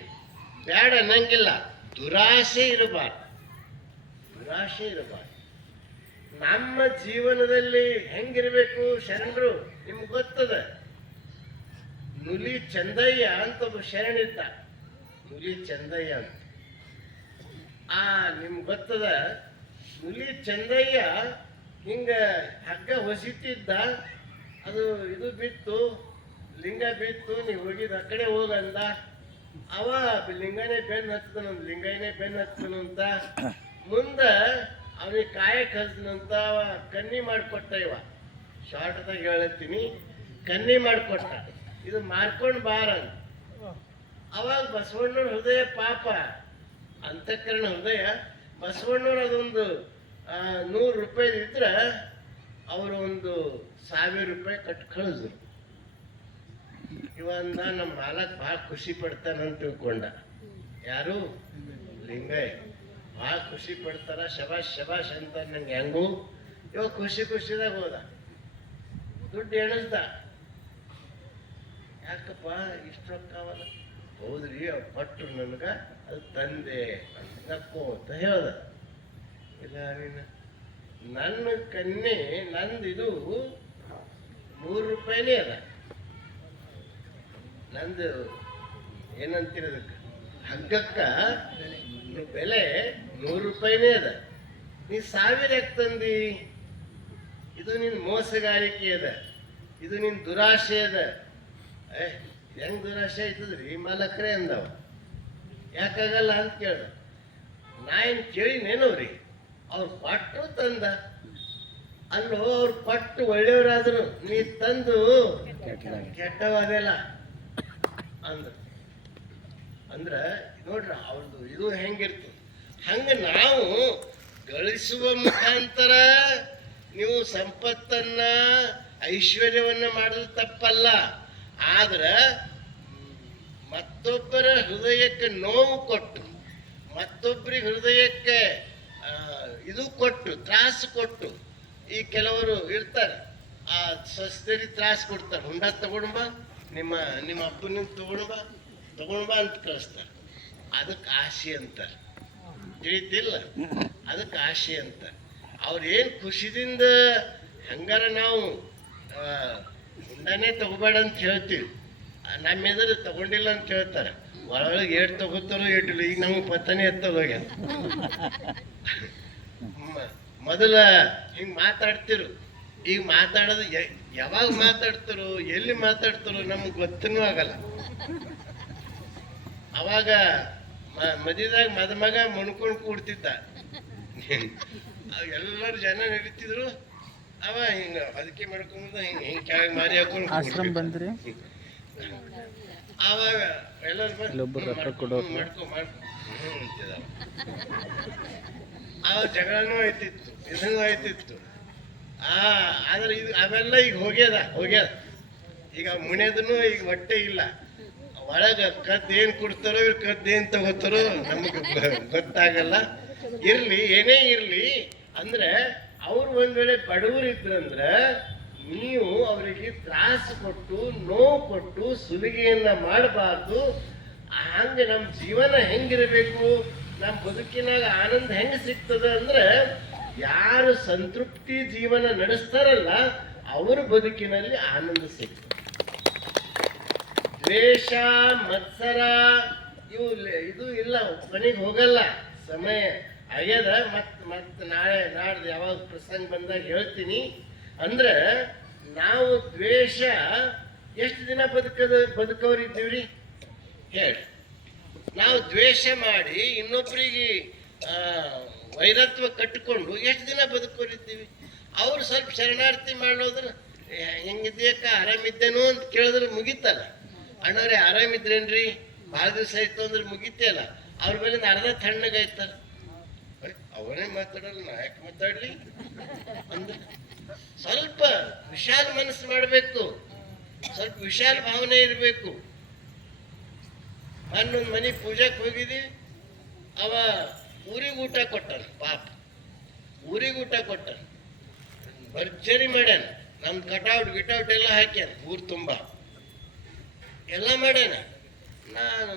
ಬೇಡ ಅನ್ನಂಗಿಲ್ಲ. ದುರಾಸೆ ಇರಬಾರ್ದು. ನಮ್ಮ ಜೀವನದಲ್ಲಿ ಹೆಂಗಿರ್ಬೇಕು ಶರಣರು ನಿಮ್ಗೆ ಗೊತ್ತದ. ನುಲಿ ಚಂದಯ್ಯ ಅಂತ ಒಬ್ಬ ಶರಣಿದ್ದ, ನುಲಿ ಚಂದಯ್ಯ ಅಂತ. ನಿಮ್ಗೆ ಗೊತ್ತದ, ನುಲಿ ಚಂದಯ್ಯ ಹಿಂಗ ಹಗ್ಗ ಹೊಸಿತಿದ್ದ, ಅದು ಇದು ಬಿತ್ತು, ಲಿಂಗ ಬಿತ್ತು, ನೀವು ಹೋಗಿದ ಆ ಕಡೆ ಹೋಗಂದ. ಅವ ಲಿಂಗನೇ ಬೆನ್ನು ಹತ್ತನು ಅಂತ ಮುಂದೆ ಅವನಿಗೆ ಕಾಯಕ್ ಹಚ್ಚಿನಂತ ಕನ್ನಿ ಮಾಡಿಕೊಟ್ಟ. ಇವ ಶಾರ್ಟ್ದಾಗ ಹೇಳತ್ತೀನಿ, ಕನ್ನಿ ಮಾಡಿಕೊಟ್ಟ, ಇದು ಮಾರ್ಕೊಂಡು ಬಾರ. ಅವಾಗ ಬಸವಣ್ಣನ ಹೃದಯ ಪಾಪ, ಅಂತಃಕರಣ ಹೃದಯ. ಬಸವಣ್ಣವ್ರು ಅದೊಂದು 100 ರೂಪಾಯಿ ಇದ್ರೆ ಅವರು ಒಂದು 1000 ರೂಪಾಯಿ ಕಟ್ ಕಳಿದ್ರು. ಇವಂದ ನಮ್ಮ ಮಾಲಕ್ ಭಾಳ ಖುಷಿ ಪಡ್ತಾನಂತ ತಿಳ್ಕೊಂಡ. ಯಾರು? ಲಿಂಗಯ್ಯ. ಭಾಳ ಖುಷಿ ಪಡ್ತಾರ, ಶಬಾಷ್ ಅಂತ ನಂಗೆ ಹೆಂಗು. ಇವಾಗ ಖುಷಿದಾಗ ಹೋದ, ದುಡ್ಡು ಎಣಿಸ್ದ. ಯಾಕಪ್ಪ ಇಷ್ಟು ರೊಕ್ಕವಲ್ಲ? ಹೌದ್ರಿ, ಅವ್ರು ಪಟ್ರು ನನಗ, ಅದು ತಂದೆ ಅಂತ ಹೇಳ್ದ. ಇಲ್ಲ, ನನ್ನ ಕನ್ನೆ, ನಂದಿದು 100 ರೂಪಾಯಿನೇ ಅದ. ನಂದು ಏನಂತಿರೋದಕ್ಕೆ ಹಗ್ಗಕ್ಕ ಬೆಲೆ 100 ರೂಪಾಯಿನೇ ಅದ. ನೀ 1000 ಯಾಕೆ ತಂದಿ? ಇದು ನಿನ್ನ ಮೋಸಗಾರಿಕೆ ಅದ, ಇದು ನಿನ್ನ ದುರಾಶೆ ಅದ. ಹೆಂಗ್ ದುರಾಶೆ ಆಯ್ತದ್ರಿ ಮಾಲಕ್ರೆ ಅಂದವ. ಯಾಕಾಗಲ್ಲ ಅಂತ ಕೇಳ್ದ. ನಾ ಏನು ಕೇಳಿನೇನವ್ರಿ, ಅವ್ರು ಪಟ್ಟರು ತಂದ. ಅಲ್ಲೋ, ಅವ್ರು ಪಟ್ಟು ಒಳ್ಳೆಯವರಾದ್ರು, ನೀ ತಂದು ಕೆಟ್ಟವಾದೆಲ್ಲ ಅಂದ್ರ ನೋಡ್ರಿ ಅವ್ರದ್ದು ಇದು ಹೆಂಗಿರ್ತದೆ. ಹಂಗ ನಾವು ಗಳಿಸುವ ಮುಖಾಂತರ ನೀವು ಸಂಪತ್ತನ್ನ ಐಶ್ವರ್ಯವನ್ನ ಮಾಡೋದು ತಪ್ಪಲ್ಲ. ಆದ್ರೆ ಮತ್ತೊಬ್ಬರ ಹೃದಯಕ್ಕೆ ನೋವು ಕೊಟ್ಟು, ಮತ್ತೊಬ್ಬರಿಗೆ ಹೃದಯಕ್ಕೆ ಇದು ಕೊಟ್ಟು, ತ್ರಾಸು ಕೊಟ್ಟು, ಈ ಕೆಲವರು ಇರ್ತಾರೆ, ಆ ಸ್ವಸ್ಥರಿಗೆ ತ್ರಾಸು ಕೊಡ್ತಾರೆ. ಹುಂಡ ತಗೊಂಡ್ಬ, ನಿಮ್ಮ ಅಪ್ಪನ ತಗೊಂಡ್ಬ ಅಂತ ಕಳಿಸ್ತಾರೆ. ಅದಕ್ಕೆ ಆಸೆ ಅಂತಾರೆ, ತಿಳಿತಿಲ್ಲ? ಅದಕ್ಕೆ ಆಸೆ ಅಂತ. ಅವ್ರೇನು ಖುಷಿದಿಂದ ಹಂಗಾರ ನಾವು ಹುಂಡನೇ ತಗೋಬೇಡ ಅಂತ ಹೇಳ್ತೀವಿ, ನಮ್ಮ ಎದುರು ತಗೊಂಡಿಲ್ಲ ಅಂತ ಹೇಳ್ತಾರೆ. ಒಳಗೆ ಏಟ್ ತಗೋತಾರೋ ಏಟಿಲ್ಲ. ಈಗ ನಮಗೆ ಪತ್ತನೇ ಎತ್ತಲ್ಲ ಹೋಗ್ಯಾರ. ಮೊದಲ ಹಿಂಗೆ ಮಾತಾಡ್ತಿರು, ಈಗ ಮಾತಾಡೋದು ಯಾವಾಗ ಮಾತಾಡ್ತಾರೋ, ಎಲ್ಲಿ ಮಾತಾಡ್ತಾರೋ ನಮ್ಗೆ ಗೊತ್ತನೂ ಆಗಲ್ಲ. ಅವಾಗ ಮದುವೆದಾಗ ಮದುಮಗ ಮುಣ್ಕೊಂಡು ಕೂಡ್ತಿದ್ದ, ಎಲ್ಲರೂ ಜನ ನಡೀತಿದ್ರು. ಅವ ಹಿಂಗ ಅದಕ್ಕೆ ಮಾಡ್ಕೊಂಡ್ ಹಿಂಗೆ ಕೆಳಗೆ ಮಾರಿ ಹಾಕೊಂಡು ಬಂದ್ರಿ. ಆವಾಗ ಎಲ್ಲರೂ ಅವಾಗ ಜಗಳನೂ ಆಯ್ತಿತ್ತು, ಇದನ್ನೂ ಆಯ್ತಿತ್ತು. ಆದ್ರೆ ಇದು ಅವೆಲ್ಲ ಈಗ ಹೋಗ್ಯದ. ಈಗ ಮುಣಿಯೋದನ್ನು ಈಗ ಹೊಟ್ಟೆ ಇಲ್ಲ. ಒಳಗೆ ಕದ್ದು ಏನು ಕೊಡ್ತಾರೋ, ಇವ್ರು ಕದ್ದು ಏನು ತಗೋತಾರೋ ನಮಗೆ ಗೊತ್ತಾಗಲ್ಲ. ಏನೇ ಇರಲಿ ಅಂದ್ರೆ ಅವ್ರು ಒಂದ್ ವೇಳೆ ಬಡವರು ಇದ್ರಂದ್ರೆ ನೀವು ಅವರಿಗೆ ತ್ರಾಸು ಕೊಟ್ಟು, ನೋವು ಕೊಟ್ಟು, ಸುಲಿಗೆಯನ್ನ ಮಾಡಬಾರ್ದು. ಹಂಗೆ ನಮ್ಮ ಜೀವನ ಹೆಂಗಿರಬೇಕು, ನಮ್ಮ ಬದುಕಿನಾಗ ಆನಂದ ಹೆಂಗೆ ಸಿಗ್ತದೆ ಅಂದ್ರೆ, ಯಾರು ಸಂತೃಪ್ತಿ ಜೀವನ ನಡೆಸ್ತಾರಲ್ಲ ಅವ್ರ ಬದುಕಿನಲ್ಲಿ ಆನಂದ ಸಿಗ್ತದೆ. ದ್ವೇಷ ಮತ್ಸರ ಇದು ಇಲ್ಲ, ಮನೆಗೆ ಹೋಗಲ್ಲ. ಸಮಯ ಆಗ್ಯದ. ಮತ್ತೆ ನಾಳೆ ನಾಡ್ದು ಯಾವಾಗ ಪ್ರಸಂಗ ಬಂದಾಗ ಹೇಳ್ತೀನಿ. ಅಂದ್ರೆ ನಾವು ದ್ವೇಷ ಎಷ್ಟು ದಿನ ಬದುಕವ್ರಿದ್ದೀವ್ರಿ ಹೇಳಿ. ನಾವು ದ್ವೇಷ ಮಾಡಿ ಇನ್ನೊಬ್ಬರಿಗೆ ವೈರತ್ವ ಕಟ್ಟಿಕೊಂಡು ಎಷ್ಟು ದಿನ ಬದುಕೋರಿದ್ದೀವಿ. ಅವ್ರು ಸ್ವಲ್ಪ ಶರಣಾರ್ಥಿ ಮಾಡೋದ್ರ ಹೆಂಗಿದ್ಯಕ್ಕ ಆರಾಮಿದ್ದೇನೋ ಅಂತ ಕೇಳಿದ್ರೆ ಮುಗಿತಲ್ಲ. ಅಣ್ಣವ್ರೆ ಆರಾಮಿದ್ರೇನ್ರಿ, ಭಾಳ ದಿವಸ ಆಯ್ತು ಅಂದ್ರೆ ಮುಗಿತಲ್ಲ. ಅವ್ರ ಮೇಲಿಂದ ಅರ್ಧ ತಣ್ಣಗಾಯ್ತಾರ. ಅವನೇ ಮಾತಾಡಲ್ಲ, ನಾ ಯಾಕೆ ಮಾತಾಡ್ಲಿ ಅಂದ್ರೆ ಸ್ವಲ್ಪ ವಿಶಾಲ ಮನಸ್ಸು ಮಾಡಬೇಕು, ಸ್ವಲ್ಪ ವಿಶಾಲ ಭಾವನೆ ಇರಬೇಕು. ನಾನೊಂದು ಮನೆ ಪೂಜಾಕ್ಕೆ ಹೋಗಿದ್ವಿ. ಅವ ಊರಿಗೆ ಊಟ ಕೊಟ್ಟಾನ, ಪಾಪ ಊರಿಗೆ ಊಟ ಕೊಟ್ಟಾನ, ಭರ್ಜರಿ ಮಾಡ್ಯಾನ. ನಮ್ ಗಿಟೌಟ್ ಎಲ್ಲ ಹಾಕ್ಯಾನ, ಊರು ತುಂಬ ಎಲ್ಲ ಮಾಡ್ಯಾನ. ನಾನು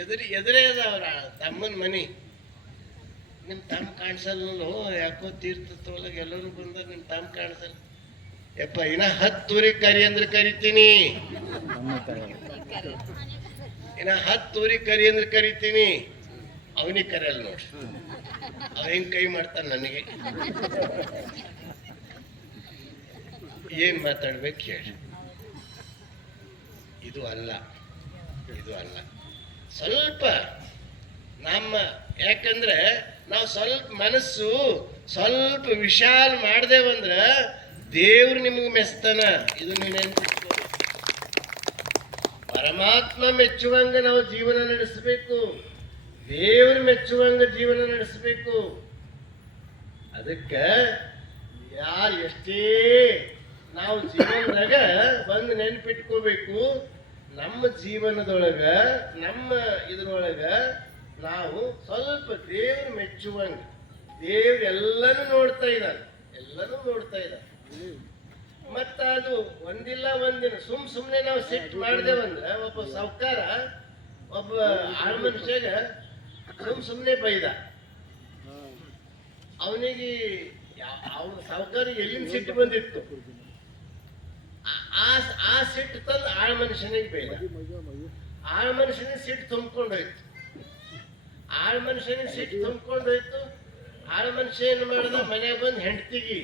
ಎದುರೇ ಅದ ಅವ್ರ ತಮ್ಮನ ಮನೆ. ನಿಮ್ ತಮ್ಮ ಕಾಣಿಸಲ್ಲ, ಯಾಕೋ ತೀರ್ಥ ಒಳಗೆ ಎಲ್ಲರೂ ಬಂದಾಗ ನಿಮ್ ತಮ್ಮ ಕಾಣಿಸಲ್ಲ. ಯಪ್ಪ ಇನ್ನ 10 ಊರಿಗೆ ಕರಿ ಅಂದ್ರೆ ಕರಿತೀನಿ, ಇನ್ನ 10 ಊರಿಗೆ ಕರಿ ಅಂದ್ರೆ ಕರಿತೀನಿ. ಅವನಿಗೆ ಕರೆಯಲ್ಲ ನೋಡ್ರಿ, ಅವ ಹೆಂಗ್ ಕೈ ಮಾಡ್ತಾನ ನನಗೆ. ಏನ್ ಮಾತಾಡ್ಬೇಕು ಹೇಳಿ. ಇದು ಅಲ್ಲ ಸ್ವಲ್ಪ ನಮ್ಮ, ಯಾಕಂದ್ರೆ ನಾವು ಸ್ವಲ್ಪ ಮನಸ್ಸು ಸ್ವಲ್ಪ ವಿಶಾಲ ಮಾಡ್ದೇವಂದ್ರ ದೇವ್ರು ನಿಮ್ಗೆ ಮೆಸ್ತಾನ. ಇದು ನೀವು ನೆನ್ಪಿಟ್ಕೋ. ಪರಮಾತ್ಮ ಮೆಚ್ಚುವಂಗ ನಾವು ಜೀವನ ನಡೆಸಬೇಕು, ದೇವ್ರು ಮೆಚ್ಚುವಂಗ ಜೀವನ ನಡೆಸಬೇಕು. ಅದಕ್ಕೆ ಯಾರು ಎಷ್ಟೇ ನಾವು ಜೀವನದಾಗ ಬಂದು ನೆನ್ಪಿಟ್ಕೋಬೇಕು, ನಮ್ಮ ಜೀವನದೊಳಗ ನಮ್ಮ ಇದ್ರೊಳಗ ನಾವು ಸ್ವಲ್ಪ ದೇವ್ರು ಮೆಚ್ಚುವಂಗ. ದೇವ್ರು ಎಲ್ಲನೂ ನೋಡ್ತಾ ಇದ್ದಾನೆ. ಮತ್ತ ಅದು ಒಂದಿಲ್ಲ ಒಂದಿನ ಸುಮ್ನೆ ನಾವು ಸಿಟ್ಟು ಮಾಡ್ದೇವಂದ್ರ ಒಬ್ಬ ಸಾವ್ಕಾರ ಒಬ್ಬ ಆಳ್ ಮನುಷ್ಯಾಗ ಸುಮ್ನೆ ಬೈದ. ಅವನಿಗೆ ಅವನ ಸಾವ್ಕಾರಿಗೆ ಎಲ್ಲಿಂದ ಸಿಟ್ಟು ಬಂದಿತ್ತು, ಆ ಸಿಟ್ಟು ತಂದು ಆಳ್ ಮನುಷ್ಯನಿಗೆ ಬೈದ. ಆಳ್ ಮನುಷ್ಯನಿಗೆ ಸಿಟ್ಟು ತುಂಬ್ಕೊಂಡೋಯ್ತು. ಆಳ್ ಮನುಷ್ಯ ಏನ್ ಮಾಡ್ದ, ಮನೆಯಾಗ ಬಂದು ಹೆಂಡತಿಗೆ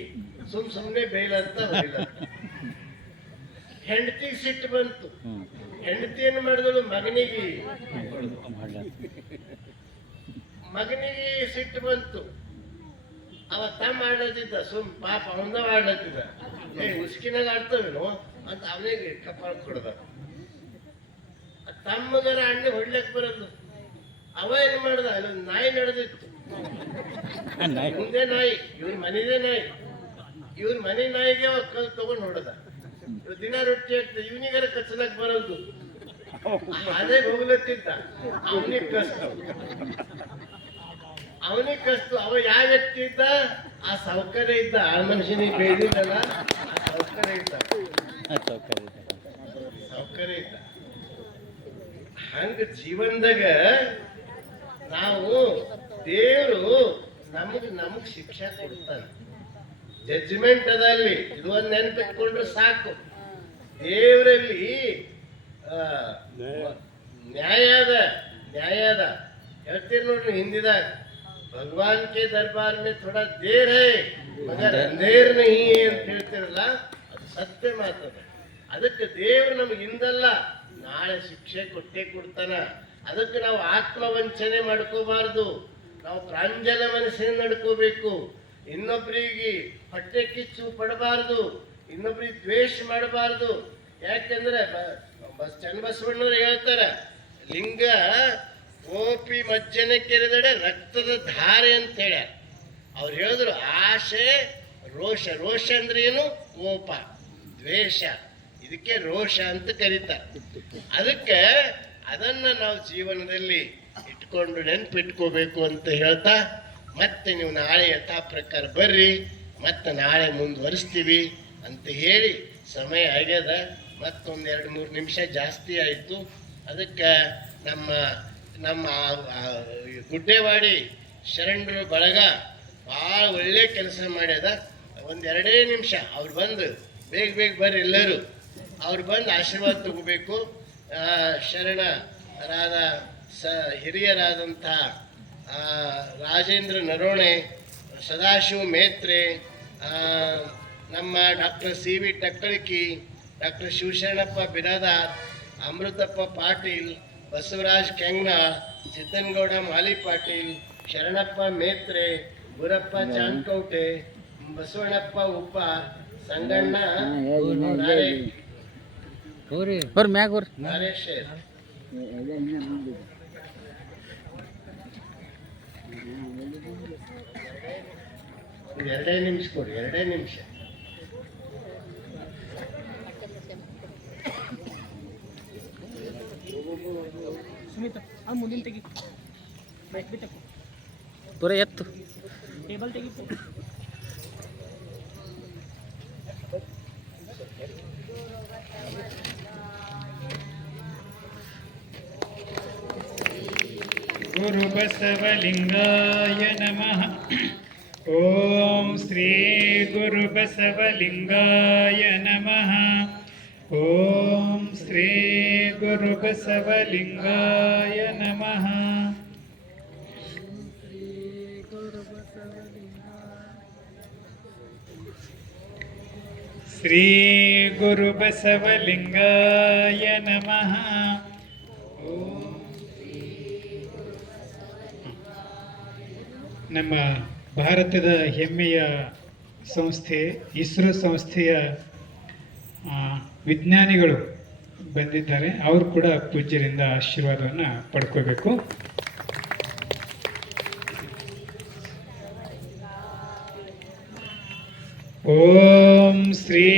ಸುಮ್ನೆ ಬೈಲಂತ ಹೊಡಿಲಂತ. ಹೆಂಡತಿಗೆ ಸಿಟ್ಟು ಬಂತು. ಹೆಂಡತಿ ಏನ್ ಮಾಡಿದಳು, ಮಗನಿಗೆ ಸಿಟ್ಟು ಬಂತು. ಅವ ತಮ್ಮ ಆಡ್ಲತ್ತಿದ್ದ, ಪಾಪ ಅವನ ಆಡ್ಲತ್ತಿದ್ದ. ಉಸ್ಕಿನಾಗ ಆಡ್ತವೇನು ಅಂತ ಅವನಿಗೆ ಕಪಾಳ ಕೊಡ್ದ. ತಮ್ಮಗರ ಅಣ್ಣ ಹೊಡ್ಲಕ್ ಬರದು. ಅವ ಏನ್ ಮಾಡ್ದ, ಅಲ್ಲೊಂದು ನಾಯಿ ನಡೆದಿತ್ತು. ಮುಂದೆ ನಾಯಿ, ಇವ್ರ ಮನೆದೇ ನಾಯಿ. ಇವ್ರ ಮನೆ ನಾಯಿಗೆ ಅವ ಕಲ್ ತಗೊಂಡ್ ಹೊಡೆದ. ದಿನ ರೊಟ್ಟಿ ಹಾಕ್ತ, ಇವನಿಗಾರ ಕಚ್ಚಲಕ್ ಬರೋದು. ಅದೇ ಹೋಗ್ಲತ್ತಿದ್ದ, ಅವನಿಗೆ ಕಸ್ತು. ಅವ ಯಾವ ವ್ಯಕ್ತಿ ಇದ್ದ, ಆ ಸೌಕರ್ಯ ಇದ್ದ. ಆ ಮನುಷ್ಯನಿಗೆ ಬೇದಿದ್ದಲ್ಲ, ಆ ಸೌಕರ್ಯ ಇದ್ದ. ಹಂಗ ಜೀವನದಾಗ ನಾವು ದೇವರು ನಮಗ್ ಶಿಕ್ಷೆ ಕೊಡ್ತಾನೆ. ಜಡ್ಜ್ಮೆಂಟ್ ಅದ ಅಲ್ಲಿ. ಇದು ಒಂದು ನೆನ್ಪಿಟ್ಕೊಂಡ್ರೆ ಸಾಕು. ದೇವರಲ್ಲಿ ನ್ಯಾಯ ಅದ. ಹೇಳ್ತೀರಿ ನೋಡ್ರಿ ಹಿಂದಿದಾಗ, ಭಗವಾನ್ ಕೆ ದರ್ಬಾರ್ ಮೇ ಥೋಡಾ ದೇರ್ ಹೈ ಮಗರ್ ಅಂಧೇರ್ ನಹೀ ಅಂತ ಹೇಳ್ತಿರಲ್ಲ, ಅದು ಸತ್ಯ ಮಾತದ. ಅದಕ್ಕೆ ದೇವ್ರು ನಮ್ಗೆ ಹಿಂದಲ್ಲ ನಾಳೆ ಶಿಕ್ಷೆ ಕೊಡ್ತಾನ. ಅದಕ್ಕೆ ನಾವು ಆತ್ಮವಂಚನೆ ಮಾಡ್ಕೋಬಾರ್ದು. ನಾವು ಪ್ರಾಂಜಲ ಮನಸ್ಸಿನ ನಡ್ಕೋಬೇಕು. ಇನ್ನೊಬ್ಬರಿಗೆ ಹೊಟ್ಟೆ ಕಿಚ್ಚು ಪಡಬಾರ್ದು, ಇನ್ನೊಬ್ರಿಗೆ ದ್ವೇಷ ಮಾಡಬಾರ್ದು. ಯಾಕಂದ್ರೆ ಚನ್ನಬಸವಣ್ಣವ್ರು ಹೇಳ್ತಾರ, ಲಿಂಗ ಕೋಪಿ ಮಜ್ಜನೆ ಕೆರೆದಡೆ ರಕ್ತದ ಧಾರೆ ಅಂತ ಹೇಳ್ಯಾರ. ಅವ್ರು ಹೇಳಿದ್ರು ಆಶೆ ರೋಷ ಅಂದ್ರೆ ಏನು, ಕೋಪ ದ್ವೇಷ, ಇದಕ್ಕೆ ರೋಷ ಅಂತ ಕರೀತಾರೆ. ಅದಕ್ಕೆ ಅದನ್ನ ನಾವು ಜೀವನದಲ್ಲಿ ಇಟ್ಕೊಂಡು ನೆನ್ಪಿಟ್ಕೋಬೇಕು ಅಂತ ಹೇಳ್ತಾ, ಮತ್ತೆ ನೀವು ನಾಳೆ ಯಥಾ ಪ್ರಕಾರ ಬರ್ರಿ, ಮತ್ತೆ ನಾಳೆ ಮುಂದುವರಿಸ್ತೀವಿ ಅಂತ ಹೇಳಿ ಸಮಯ ಆಗ್ಯದ. ಮತ್ತೊಂದು 2-3 ನಿಮಿಷ ಜಾಸ್ತಿ ಆಯಿತು. ಅದಕ್ಕೆ ನಮ್ಮ ಗುಡ್ಡೇವಾಡಿ ಶರಣರು ಬಳಗ ಭಾಳ ಒಳ್ಳೆ ಕೆಲಸ ಮಾಡ್ಯದ. 1-2 ನಿಮಿಷ ಅವ್ರು ಬಂದು ಬೇಗ ಬರ್ರಿ ಎಲ್ಲರೂ. ಅವ್ರು ಬಂದು ಆಶೀರ್ವಾದ ತಗೋಬೇಕು. ಶರಣರಾದ ಹಿರಿಯರಾದಂಥ ರಾಜೇಂದ್ರ ನರೋಣೆ, ಸದಾಶಿವ ಮೇತ್ರೆ, ನಮ್ಮ doctor C V Takkaliki, doctor Shivasharanappa Biradar, Amruthappa Patil, Basavaraj Kengnal, Siddanagouda Mali Patil, Sharanappa Metre, Gurappa Chandkoute, Basavannappa Uppa, Sanganna ನಾರೇಶ್. ಎರಡೇ ನಿಮಿಷ ಕೊಡಿ, 2 ನಿಮಿಷ. ಪೂರ ಎತ್ತು ಗುರು ಬಸವಲಿಂಗಾಯ ನಮಃ. ಓಂ ಶ್ರೀ ಗುರು ಬಸವಲಿಂಗಾಯ ನಮಃ. ಓಂ ಶ್ರೀ ಗುರು ಬಸವಲಿಂಗಾಯ ನಮಃ. ಶ್ರೀ ಗುರು ಬಸವಲಿಂಗಾಯ ನಮಃ. ನಮ್ಮ ಭಾರತದ ಹೆಮ್ಮೆಯ ಸಂಸ್ಥೆ ಇಸ್ರೋ ಸಂಸ್ಥೆಯ ವಿಜ್ಞಾನಿಗಳು ಬಂದಿದ್ದಾರೆ. ಅವರು ಕೂಡ ಪೂಜ್ಯರಿಂದ ಆಶೀರ್ವಾದವನ್ನು ಪಡ್ಕೋಬೇಕು. ಓಂ ಶ್ರೀ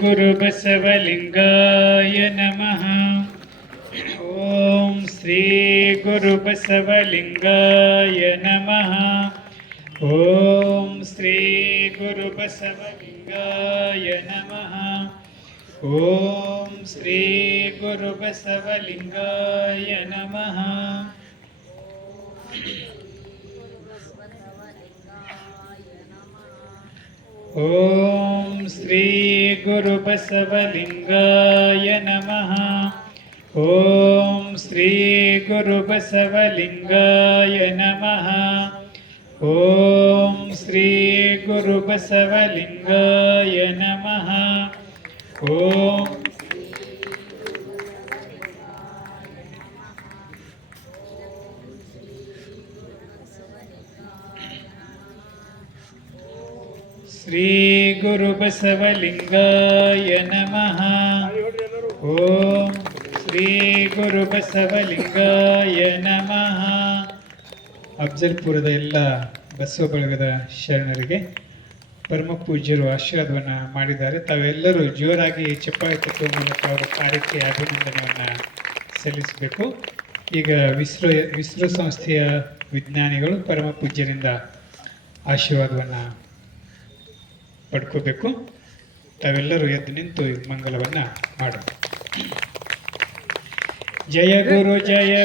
ಗುರು ಬಸವಲಿಂಗಾಯ ನಮಃ. ಓಂ ಶ್ರೀ ಗುರು ಬಸವಲಿಂಗಾಯ ನಮಃ. ಓಂ ಶ್ರೀ ಗುರು ಬಸವಲಿಂಗಾಯ ನಮಃ. ಓಂ ಶ್ರೀ ಗುರು ಬಸವಲಿಂಗಾಯ ನಮಃ. ಓಂ ಶ್ರೀ ಗುರು ಬಸವಲಿಂಗಾಯ ನಮಃ. ಓಂ ಶ್ರೀ ಗುರು ಬಸವಲಿಂಗಾಯ ನಮಃ. ಓಂ ಶ್ರೀ ಗುರು ಬಸವಲಿಂಗಾಯ ನಮಃ. ಓಂ ಶ್ರೀ ಗುರು ಬಸವಲಿಂಗಾಯ ನಮಃ. ಓಂ ಶ್ರೀ ಗುರು ಬಸವಲಿಂಗಾಯ ನಮಃ. ಅಫ್ಜಲ್ಪುರದ ಎಲ್ಲ ಬಸವ ಬಳಗದ ಶರಣರಿಗೆ ಪರಮ ಪೂಜ್ಯರು ಆಶೀರ್ವಾದವನ್ನು ಮಾಡಿದ್ದಾರೆ. ತಾವೆಲ್ಲರೂ ಜೋರಾಗಿ ಚಪ್ಪಾಳೆ ತಟ್ಟುವ ಮೂಲಕ ಅವರ ಕಾರ್ಯಕ್ಕೆ ಅಭಿನಂದನೆಯನ್ನು ಸಲ್ಲಿಸಬೇಕು. ಈಗ ವಿಸ್ರೋ ಸಂಸ್ಥೆಯ ವಿಜ್ಞಾನಿಗಳು ಪರಮ ಪೂಜ್ಯರಿಂದ ಆಶೀರ್ವಾದವನ್ನು ಪಡ್ಕೋಬೇಕು. ತಾವೆಲ್ಲರೂ ಎದ್ದು ನಿಂತು ಮಂಗಲವನ್ನು ಮಾಡೋಣ. ಜಯ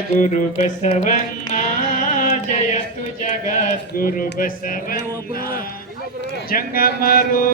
ಗುರು ಬಸವಣ್ಣ, ಜಯತು ಜಗದ್ಗುರು ಬಸವಣ್ಣ. ಜಂಗಮರು